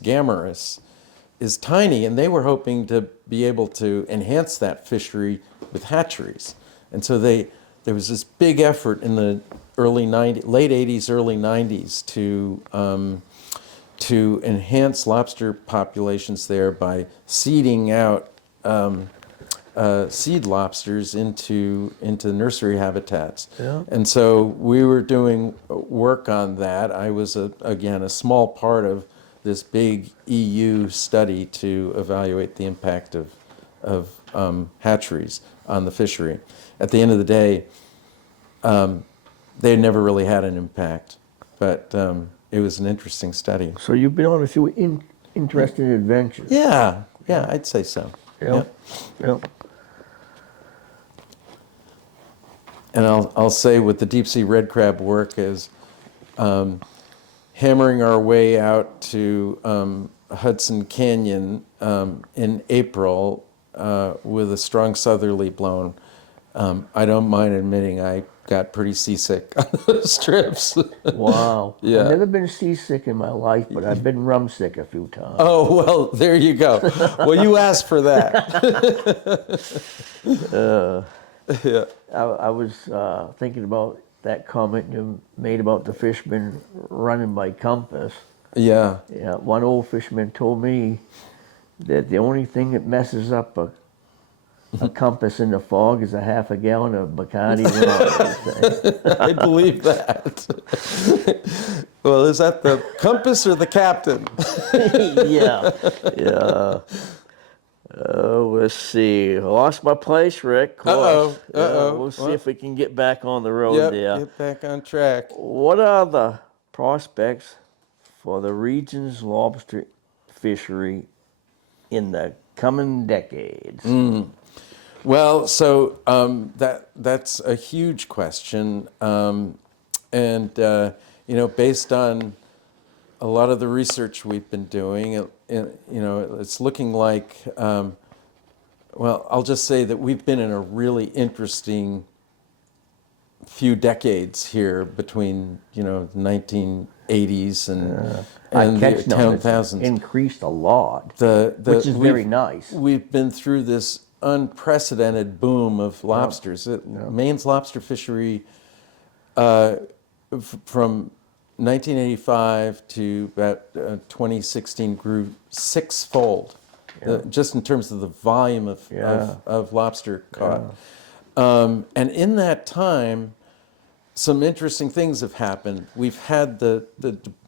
gammarus is tiny, and they were hoping to be able to enhance that fishery with hatcheries. And so there was this big effort in the late 80s, early 90s to enhance lobster populations there by seeding out seed lobsters into nursery habitats. Yeah. And so we were doing work on that. I was, again, a small part of this big EU study to evaluate the impact of hatcheries on the fishery. At the end of the day, they never really had an impact, but it was an interesting study. So you've been on a few interesting adventures. Yeah, I'd say so. Yep. Yep. And I'll say with the deep sea red crab work is hammering our way out to Hudson Canyon in April with a strong southerly blown. I don't mind admitting I got pretty seasick on those trips. Wow. Yeah. I've never been seasick in my life, but I've been rum sick a few times. Oh, well, there you go. Well, you asked for that. Yeah. I was thinking about that comment you made about the fishermen running by compass. Yeah. Yeah, one old fisherman told me that the only thing that messes up a compass in the fog is a half a gallon of Bacardi rum. I believe that. Well, is that the compass or the captain? Yeah, yeah. Let's see. I lost my place, Rick. Of course. Uh-oh. We'll see What? if we can get back on the road Yep, there. get back on track. What are the prospects for the region's lobster fishery in the coming decades? Well, so that's a huge question, and based on a lot of the research we've been doing, it's looking like, well, I'll just say that we've been in a really interesting few decades here between the 1980s and the Catch numbers 2000s. increased a lot, The which is very we've- nice. We've been through this unprecedented boom of lobsters. Maine's lobster fishery from 1985 to about 2016 grew sixfold, just in terms of the volume of lobster caught. And in that time, some interesting things have happened. We've had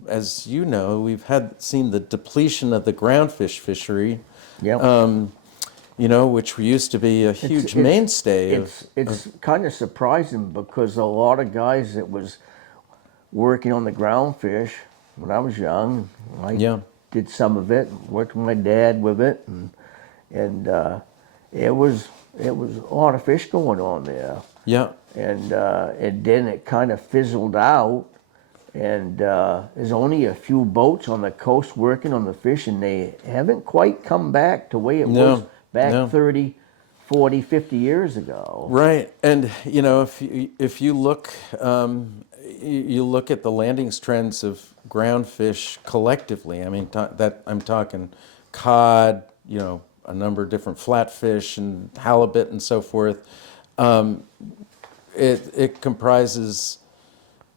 as you know, seen the depletion of the groundfish fishery. Yep. Which used to be a huge mainstay It's kind of surprising because a lot of guys that was working on the groundfish when I was young, I did some of it, worked with my dad with it, and it was a lot of fish going on there. Yeah. And then it kind of fizzled out, and there's only a few boats on the coast working on the fish, and they haven't quite come back to the way it was back 30, 40, 50 years ago. Right. And if you look you look at the landings trends of groundfish collectively, I mean I'm talking cod, a number of different flatfish and halibut and so forth. It comprises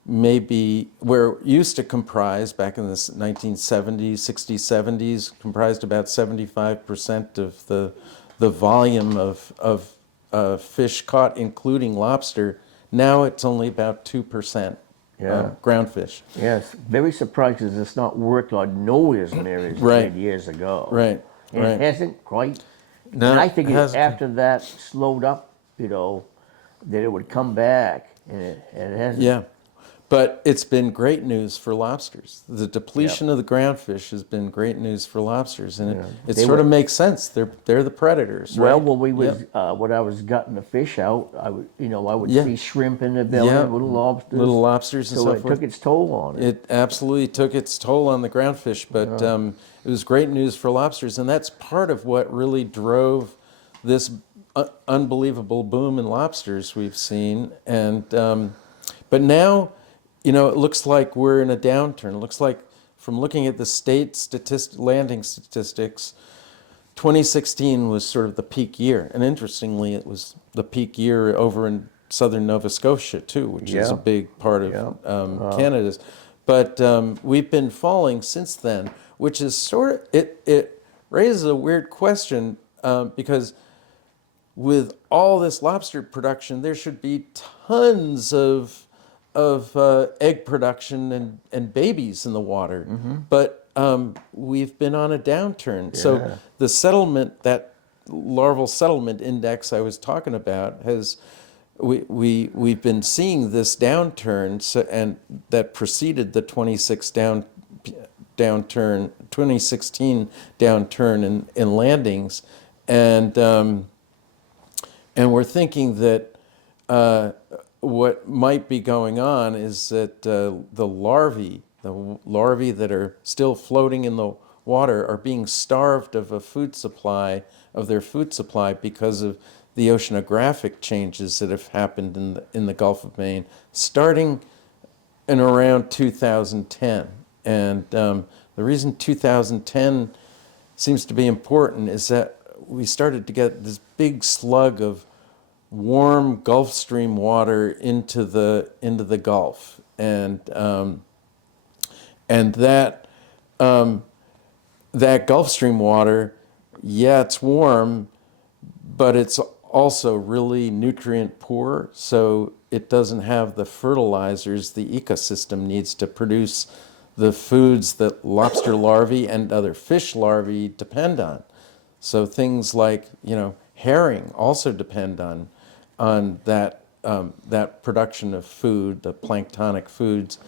maybe where it used to comprise back in the 1970s, 60s, 70s, comprised about 75% of the volume of fish caught, including lobster. Now it's only about 2% groundfish. Yes, very surprised because it's not worked on nowhere as near as it did years ago. Right. And it hasn't quite. No, and I figured it hasn't. after that slowed up, that it would come back, and it hasn't. Yeah. But it's been great news for lobsters. The depletion of the groundfish has been great news for lobsters, and it sort of makes sense. They're the predators, right? Well, when we was when I was gutting the fish out, I would see shrimp in the belly, little lobsters, and so so it forth. took its toll on it. It absolutely took its toll on the groundfish, but it was great news for lobsters, and that's part of what really drove this unbelievable boom in lobsters we've seen. And But now, it looks like we're in a downturn. It looks like, from looking at the state landing statistics, 2016 was sort of the peak year. And interestingly, it was the peak year over in southern Nova Scotia, too, which is a big part of Canada's. But we've been falling since then, which is it raises a weird question, because with all this lobster production, there should be tons of egg production and babies in the water. But we've been on a downturn. So the settlement, that larval settlement index I was talking about, we've been seeing this downturn, and that preceded the 2016 downturn in landings, and we're thinking that what might be going on is that the larvae that are still floating in the water are being starved of their food supply because of the oceanographic changes that have happened in the Gulf of Maine, starting in around 2010. And the reason 2010 seems to be important is that we started to get this big slug of warm Gulf Stream water into the Gulf, and that Gulf Stream water, it's warm, but it's also really nutrient poor, so it doesn't have the fertilizers the ecosystem needs to produce the foods that lobster larvae and other fish larvae depend on. So things like, herring also depend on that production of food, the planktonic foods,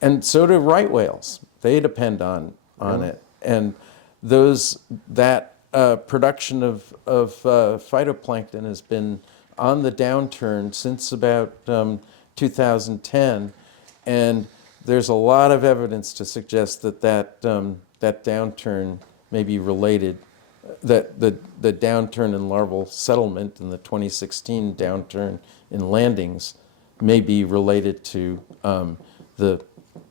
and so do right whales. They depend on it, and that production of phytoplankton has been on the downturn since about 2010, and there's a lot of evidence to suggest that downturn may be related, that the downturn in larval settlement and the 2016 downturn in landings may be related to the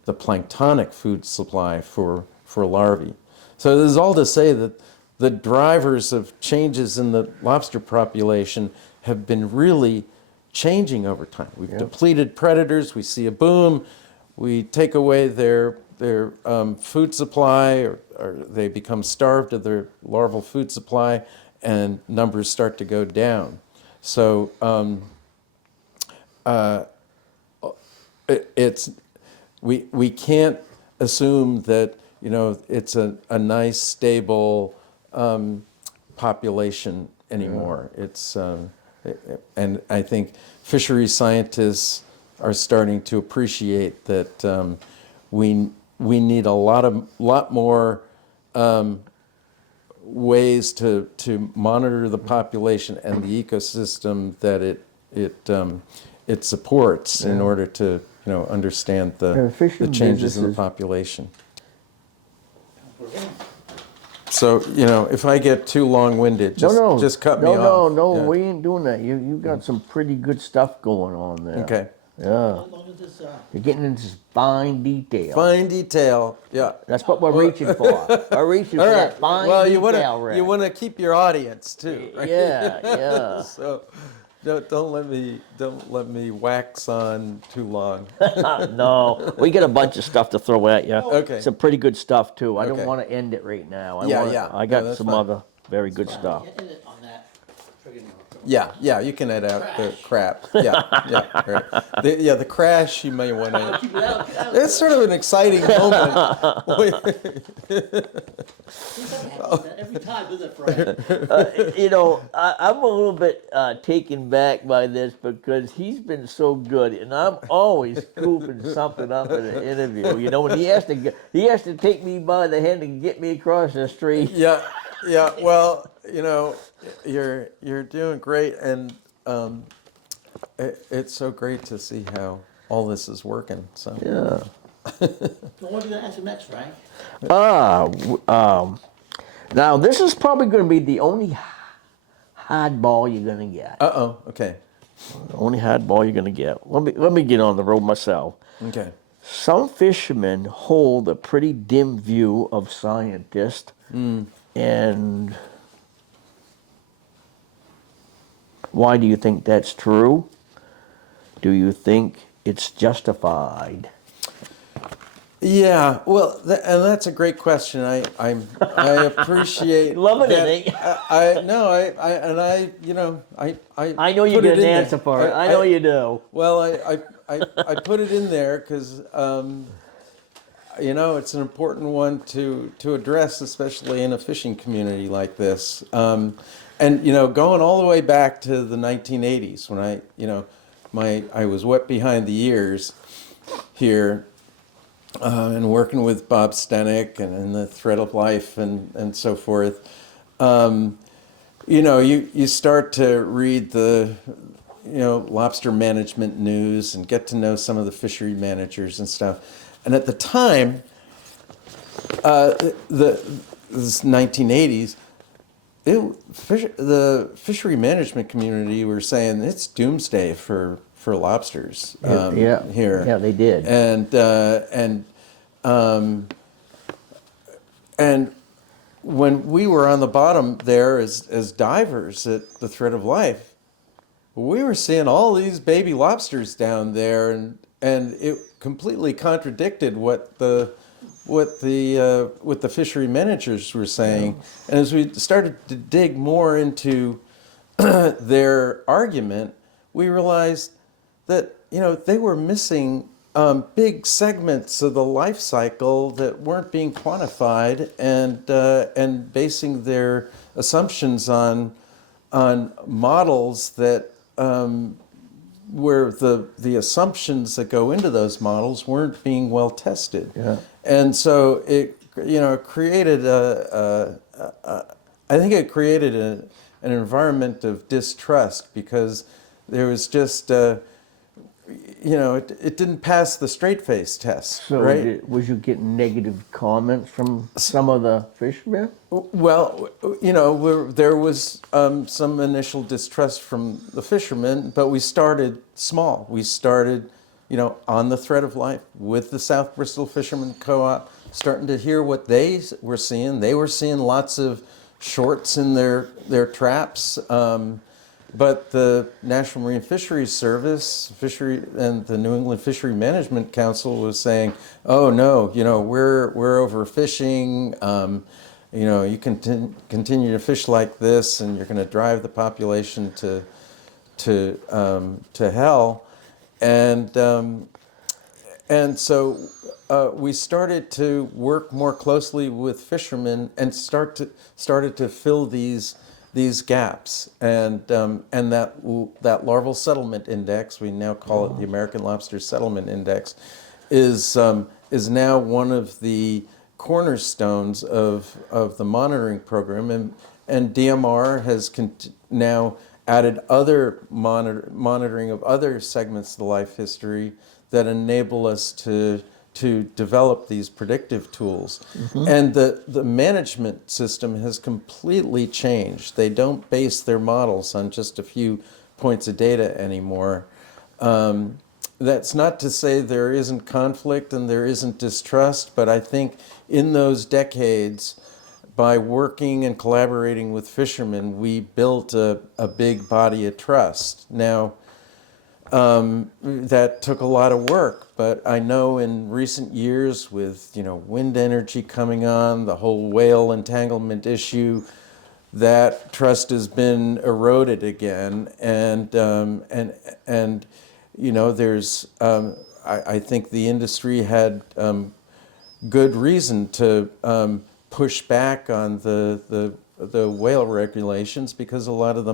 planktonic food supply for larvae. So this is all to say that the drivers of changes in the lobster population have been really changing over time. We've depleted predators, we see a boom, we take away their food supply, or they become starved of their larval food supply, and numbers start to go down. So we can't assume that it's a nice stable population anymore. It's and I think fishery scientists are starting to appreciate that we need a lot more ways to monitor the population and the ecosystem that it supports in order to understand the changes in the population. So if I get too long-winded, just cut me off. No, we ain't doing that. You got some pretty good stuff going on there. Okay. Yeah. You're getting into this fine detail. Fine detail. Yeah. That's what we're reaching for. We're reaching for that fine detail. You want to keep your audience too, right? Yeah. So don't let me wax on too long. No, we got a bunch of stuff to throw at you. Okay. Some pretty good stuff too. I don't Okay. want to end it right now. Yeah. I got No, some fine. other very good stuff. Yeah, you can edit out the crap. Yeah, right. The crash you may want to. It's sort of an exciting moment. Every time, does it, Frank? I'm a little bit taken back by this because he's been so good, and I'm always scooping something up in an interview. And he has to take me by the hand and get me across the street. Yeah. Well, you're doing great, and it's so great to see how all this is working. So Yeah. What are you going to answer next, Frank? Now this is probably going to be the only hardball you're going to get. Uh-oh. Okay. Only hardball you're gonna get. Let me get on the road myself. Okay. Some fishermen hold a pretty dim view of scientists, and why do you think that's true? Do you think it's justified? Yeah, well, and that's a great question. I appreciate Loving that. it, eh? I no, and I you know I know you put get it an in there. answer for it. I know you do. Well, I put it in there because it's an important one to address, especially in a fishing community like this. And going all the way back to the 1980s when I was wet behind the ears here. And working with Bob Stenick and the Thread of Life and so forth, you start to read the lobster management news and get to know some of the fishery managers and stuff. And at the time, this 1980s, the fishery management community were saying it's doomsday for lobsters here. Yeah, they did. And when we were on the bottom there as divers at the Thread of Life, we were seeing all these baby lobsters down there, and it completely contradicted what the fishery managers were saying. And as we started to dig more into their argument, we realized that they were missing big segments of the life cycle that weren't being quantified, and basing their assumptions on models that where the assumptions that go into those models weren't being well tested. Yeah. And so it created I think it created an environment of distrust, because there was just it didn't pass the straight face test, So right? was you getting negative comments from some of the fishermen? Well, there was some initial distrust from the fishermen, but we started small. We started, on the Thread of Life with the South Bristol Fishermen Co-op, starting to hear what they were seeing. They were seeing lots of shorts in their traps. But the National Marine Fisheries Service, and the New England Fishery Management Council was saying, "Oh no, we're overfishing. You can continue to fish like this, and you're going to drive the population to hell." And so we started to work more closely with fishermen and started to fill these gaps, and that larval settlement index, we now call it the American Lobster Settlement Index, is now one of the cornerstones of the monitoring program, and DMR has now added other monitoring of other segments of the life history that enable us to develop these predictive tools. And the management system has completely changed. They don't base their models on just a few points of data anymore. That's not to say there isn't conflict and there isn't distrust, but I think in those decades, by working and collaborating with fishermen, we built a big body of trust. Now, that took a lot of work, but I know in recent years with wind energy coming on, the whole whale entanglement issue, that trust has been eroded again, and there's I think the industry had good reason to push back on the whale regulations, because a lot of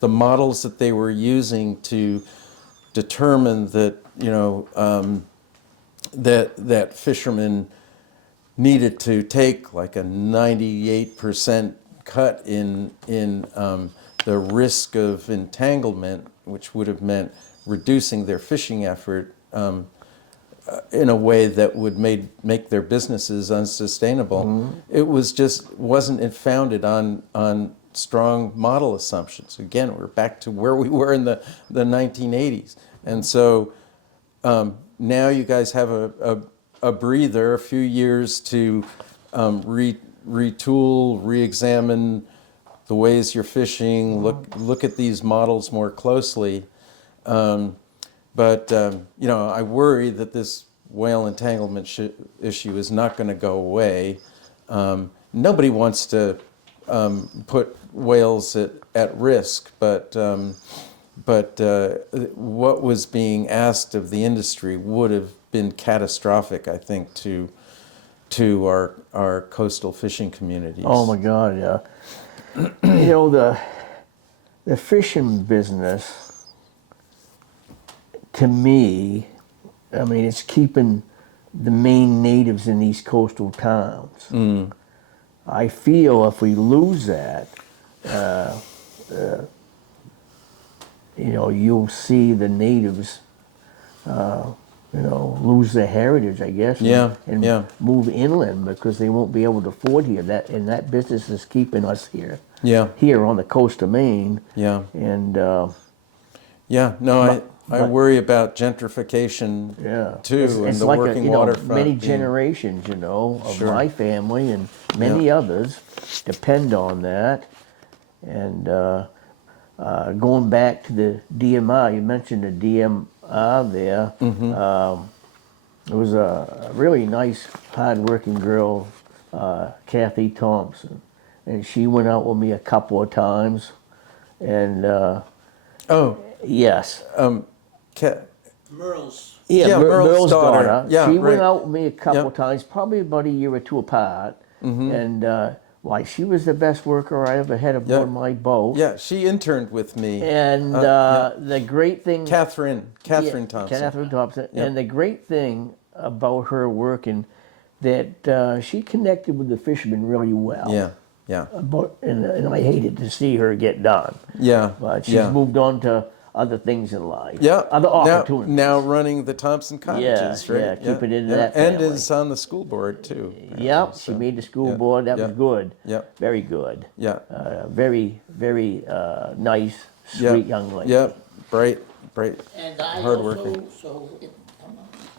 the models that they were using to determine that that fishermen needed to take like a 98% cut in the risk of entanglement, which would have meant reducing their fishing effort in a way that would make their businesses unsustainable. It wasn't founded on strong model assumptions. Again, we're back to where we were in the 1980s. And so now you guys have a breather, a few years to retool, re-examine the ways you're fishing, look at these models more closely. But I worry that this whale entanglement issue is not going to go away. Nobody wants to put whales at risk, but what was being asked of the industry would have been catastrophic, I think, to our coastal fishing communities. Oh my God, yeah. The fishing business, to me, I mean, it's keeping the main natives in these coastal towns. I feel if we lose that, you'll see the natives, lose their heritage, I guess, and move inland because they won't be able to afford here. That business is keeping us here. Here on the coast of Maine. And I worry about gentrification too, and the like working waterfront. Many generations, of my family and many others depend on that. And going back to the DMR, you mentioned the DMR there. It was a really nice, hard-working girl, Kathy Thompson, and she went out with me a couple of times. And yes. Merle's. Merle's daughter. Yeah, she right. went out with me a couple of times, probably about a year or two apart. And she was the best worker I ever had aboard my boat. Yeah, she interned with me. And the great thing... Catherine Thompson. Catherine Thompson. And the great thing about her working, that she connected with the fishermen really well. And I hated to see her get done. But she's moved on to other things in life. Other opportunities. Now running the Thompson cottages, right? Keep it in that family. And is on the school board too. She made the school board. That was good. Very good. Very, very nice, sweet young lady. Bright, And I hardworking. also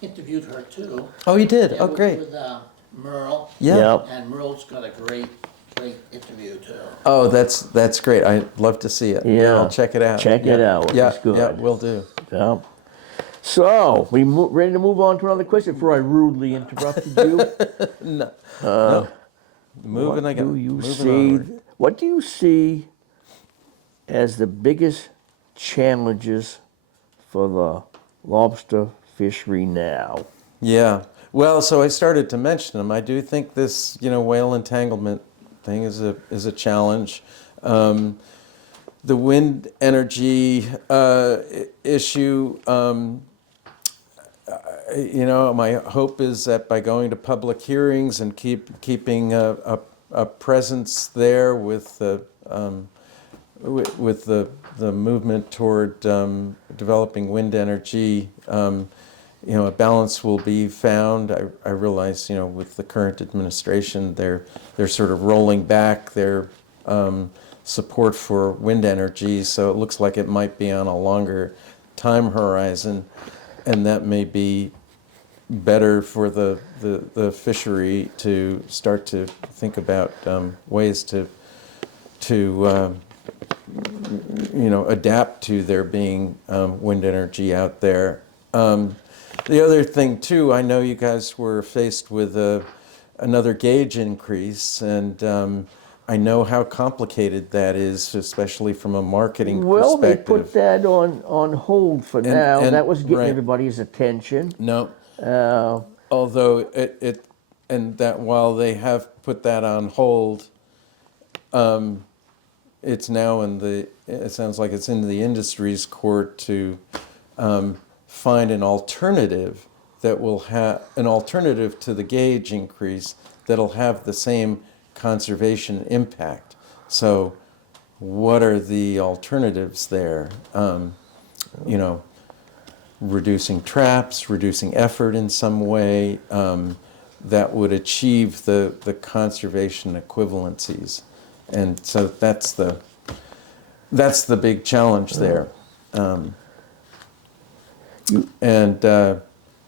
interviewed her too. Oh, you did? Oh, great. With Merle. And Merle's got a great interview too. Oh, that's great. I'd love to see it. I'll check it out. Check it out. It's good. Yeah, will do. So, ready to move on to another question before I rudely interrupted you? No. Moving onward. What do you see as the biggest challenges for the lobster fishery now? Well, so I started to mention them. I do think this, whale entanglement thing is a challenge. The wind energy issue. My hope is that by going to public hearings and keeping a presence there with the movement toward developing wind energy, a balance will be found. I realize, with the current administration, they're sort of rolling back their support for wind energy, so it looks like it might be on a longer time horizon, and that may be better for the fishery to start to think about ways to adapt to there being wind energy out there. The other thing too, I know you guys were faced with another gauge increase, and I know how complicated that is, especially from a marketing perspective. Well, they put that on hold for now. That was getting everybody's attention. No. Although while they have put that on hold, it's now it sounds like it's in the industry's court to find an alternative that will have an alternative to the gauge increase that'll have the same conservation impact. So what are the alternatives there? Reducing traps, reducing effort in some way that would achieve the conservation equivalencies. and so that's the big challenge there.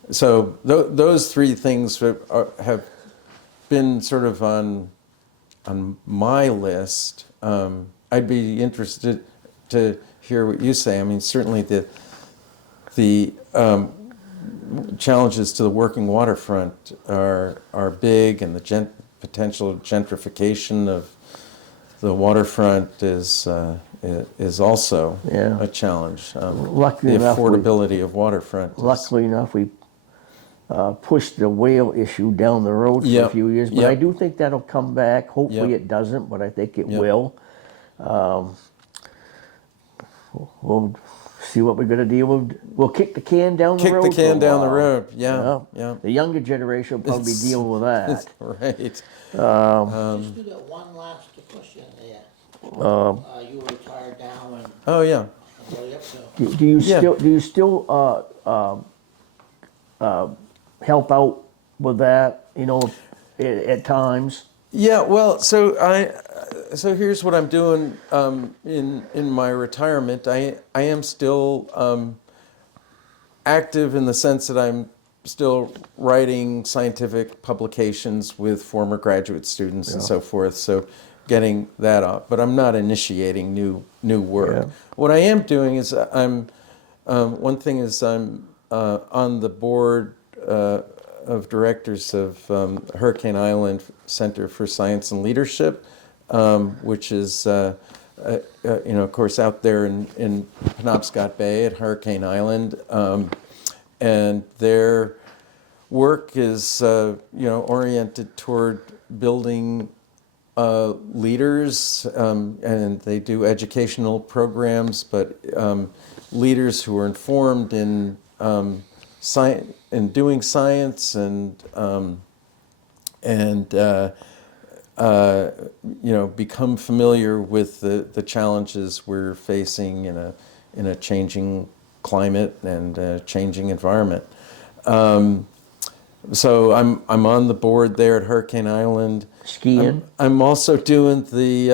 So those three things have been sort of on my list. I'd be interested to hear what you say. I mean, certainly the challenges to the working waterfront are big, and the potential gentrification of the waterfront is also Yeah. a challenge. Luckily the enough, affordability of waterfront. Luckily enough, we pushed the whale issue down the road for a Yep, few years, but yep. I do think that'll come back. Hopefully Yep. it doesn't, but I think it Yep. will. We'll see what we're going to deal with. We'll kick the can down the road. Kick the can for a down the while. road. Yeah, yeah. The younger generation will probably be dealing with that. Right. Just do that one last question there. You were retired now and, Oh yeah. so. Do you Yeah. still help out with that? At times. Yeah. Well, so here's what I'm doing in my retirement. I am still active in the sense that I'm still writing scientific publications with former graduate students and so forth. So getting that up, but I'm not initiating new work. Yeah. What I am doing is I'm one thing is I'm on the board of directors of Hurricane Island Center for Science and Leadership, which is of course out there in Penobscot Bay at Hurricane Island, and their work is oriented toward building leaders, and they do educational programs, but leaders who are informed in science, in doing science, and become familiar with the challenges we're facing in a changing climate and a changing environment. So I'm on the board there at Hurricane Island. Skiing. I'm also doing the.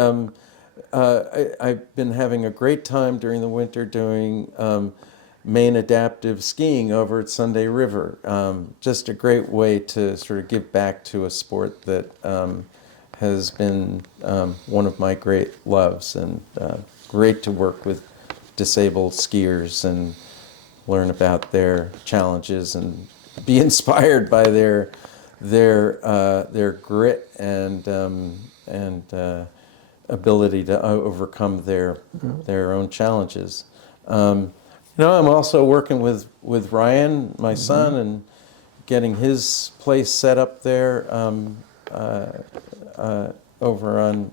I've been having a great time during the winter doing Maine adaptive skiing over at Sunday River. Just a great way to sort of give back to a sport that has been one of my great loves, and great to work with disabled skiers and learn about their challenges and be inspired by their grit and ability to overcome their own challenges. I'm also working with Ryan, my son, and getting his place set up there over on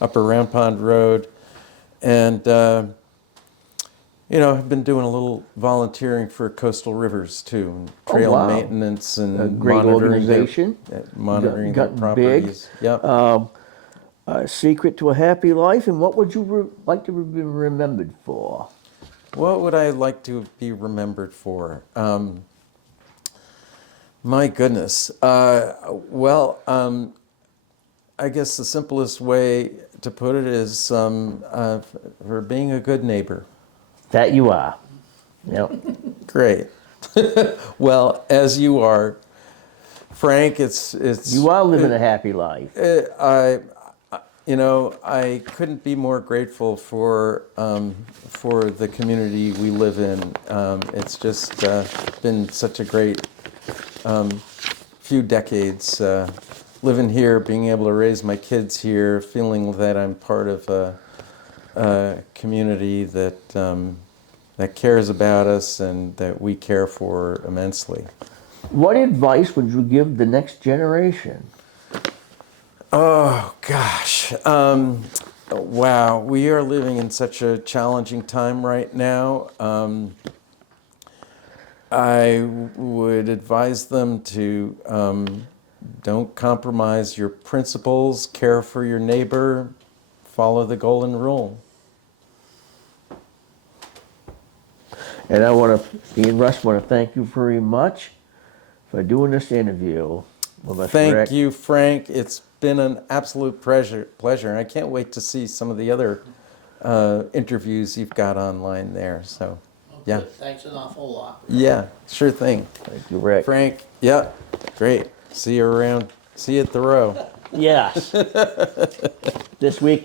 Upper Round Pond Road, and I've been doing a little volunteering for Coastal Rivers too, trail wow. maintenance and A great monitoring organization. monitoring their Gotten properties. big. Yep. Secret to a happy life, and what would you like to be remembered for? What would I like to be remembered for? My goodness. I guess the simplest way to put it is for being a good neighbor. That you are. Yep. Great. Well, as you are, Frank, it's You are living a happy life. I couldn't be more grateful for the community we live in. It's just been such a great few decades living here, being able to raise my kids here, feeling that I'm part of a community that cares about us and that we care for immensely. What advice would you give the next generation? Oh, gosh. Wow. We are living in such a challenging time right now. I would advise them to don't compromise your principles, care for your neighbor, follow the golden rule. And me and Russ want to thank you very much for doing this interview. Well, Mr. Thank Rick. you, Frank. It's been an absolute pleasure, and I can't wait to see some of the other interviews you've got online there. So, yeah, Good. Thanks an awful lot. yeah, sure thing. Thank you, Rick. Frank, yeah, great. See you around. See you at the row. Yes. This weekend.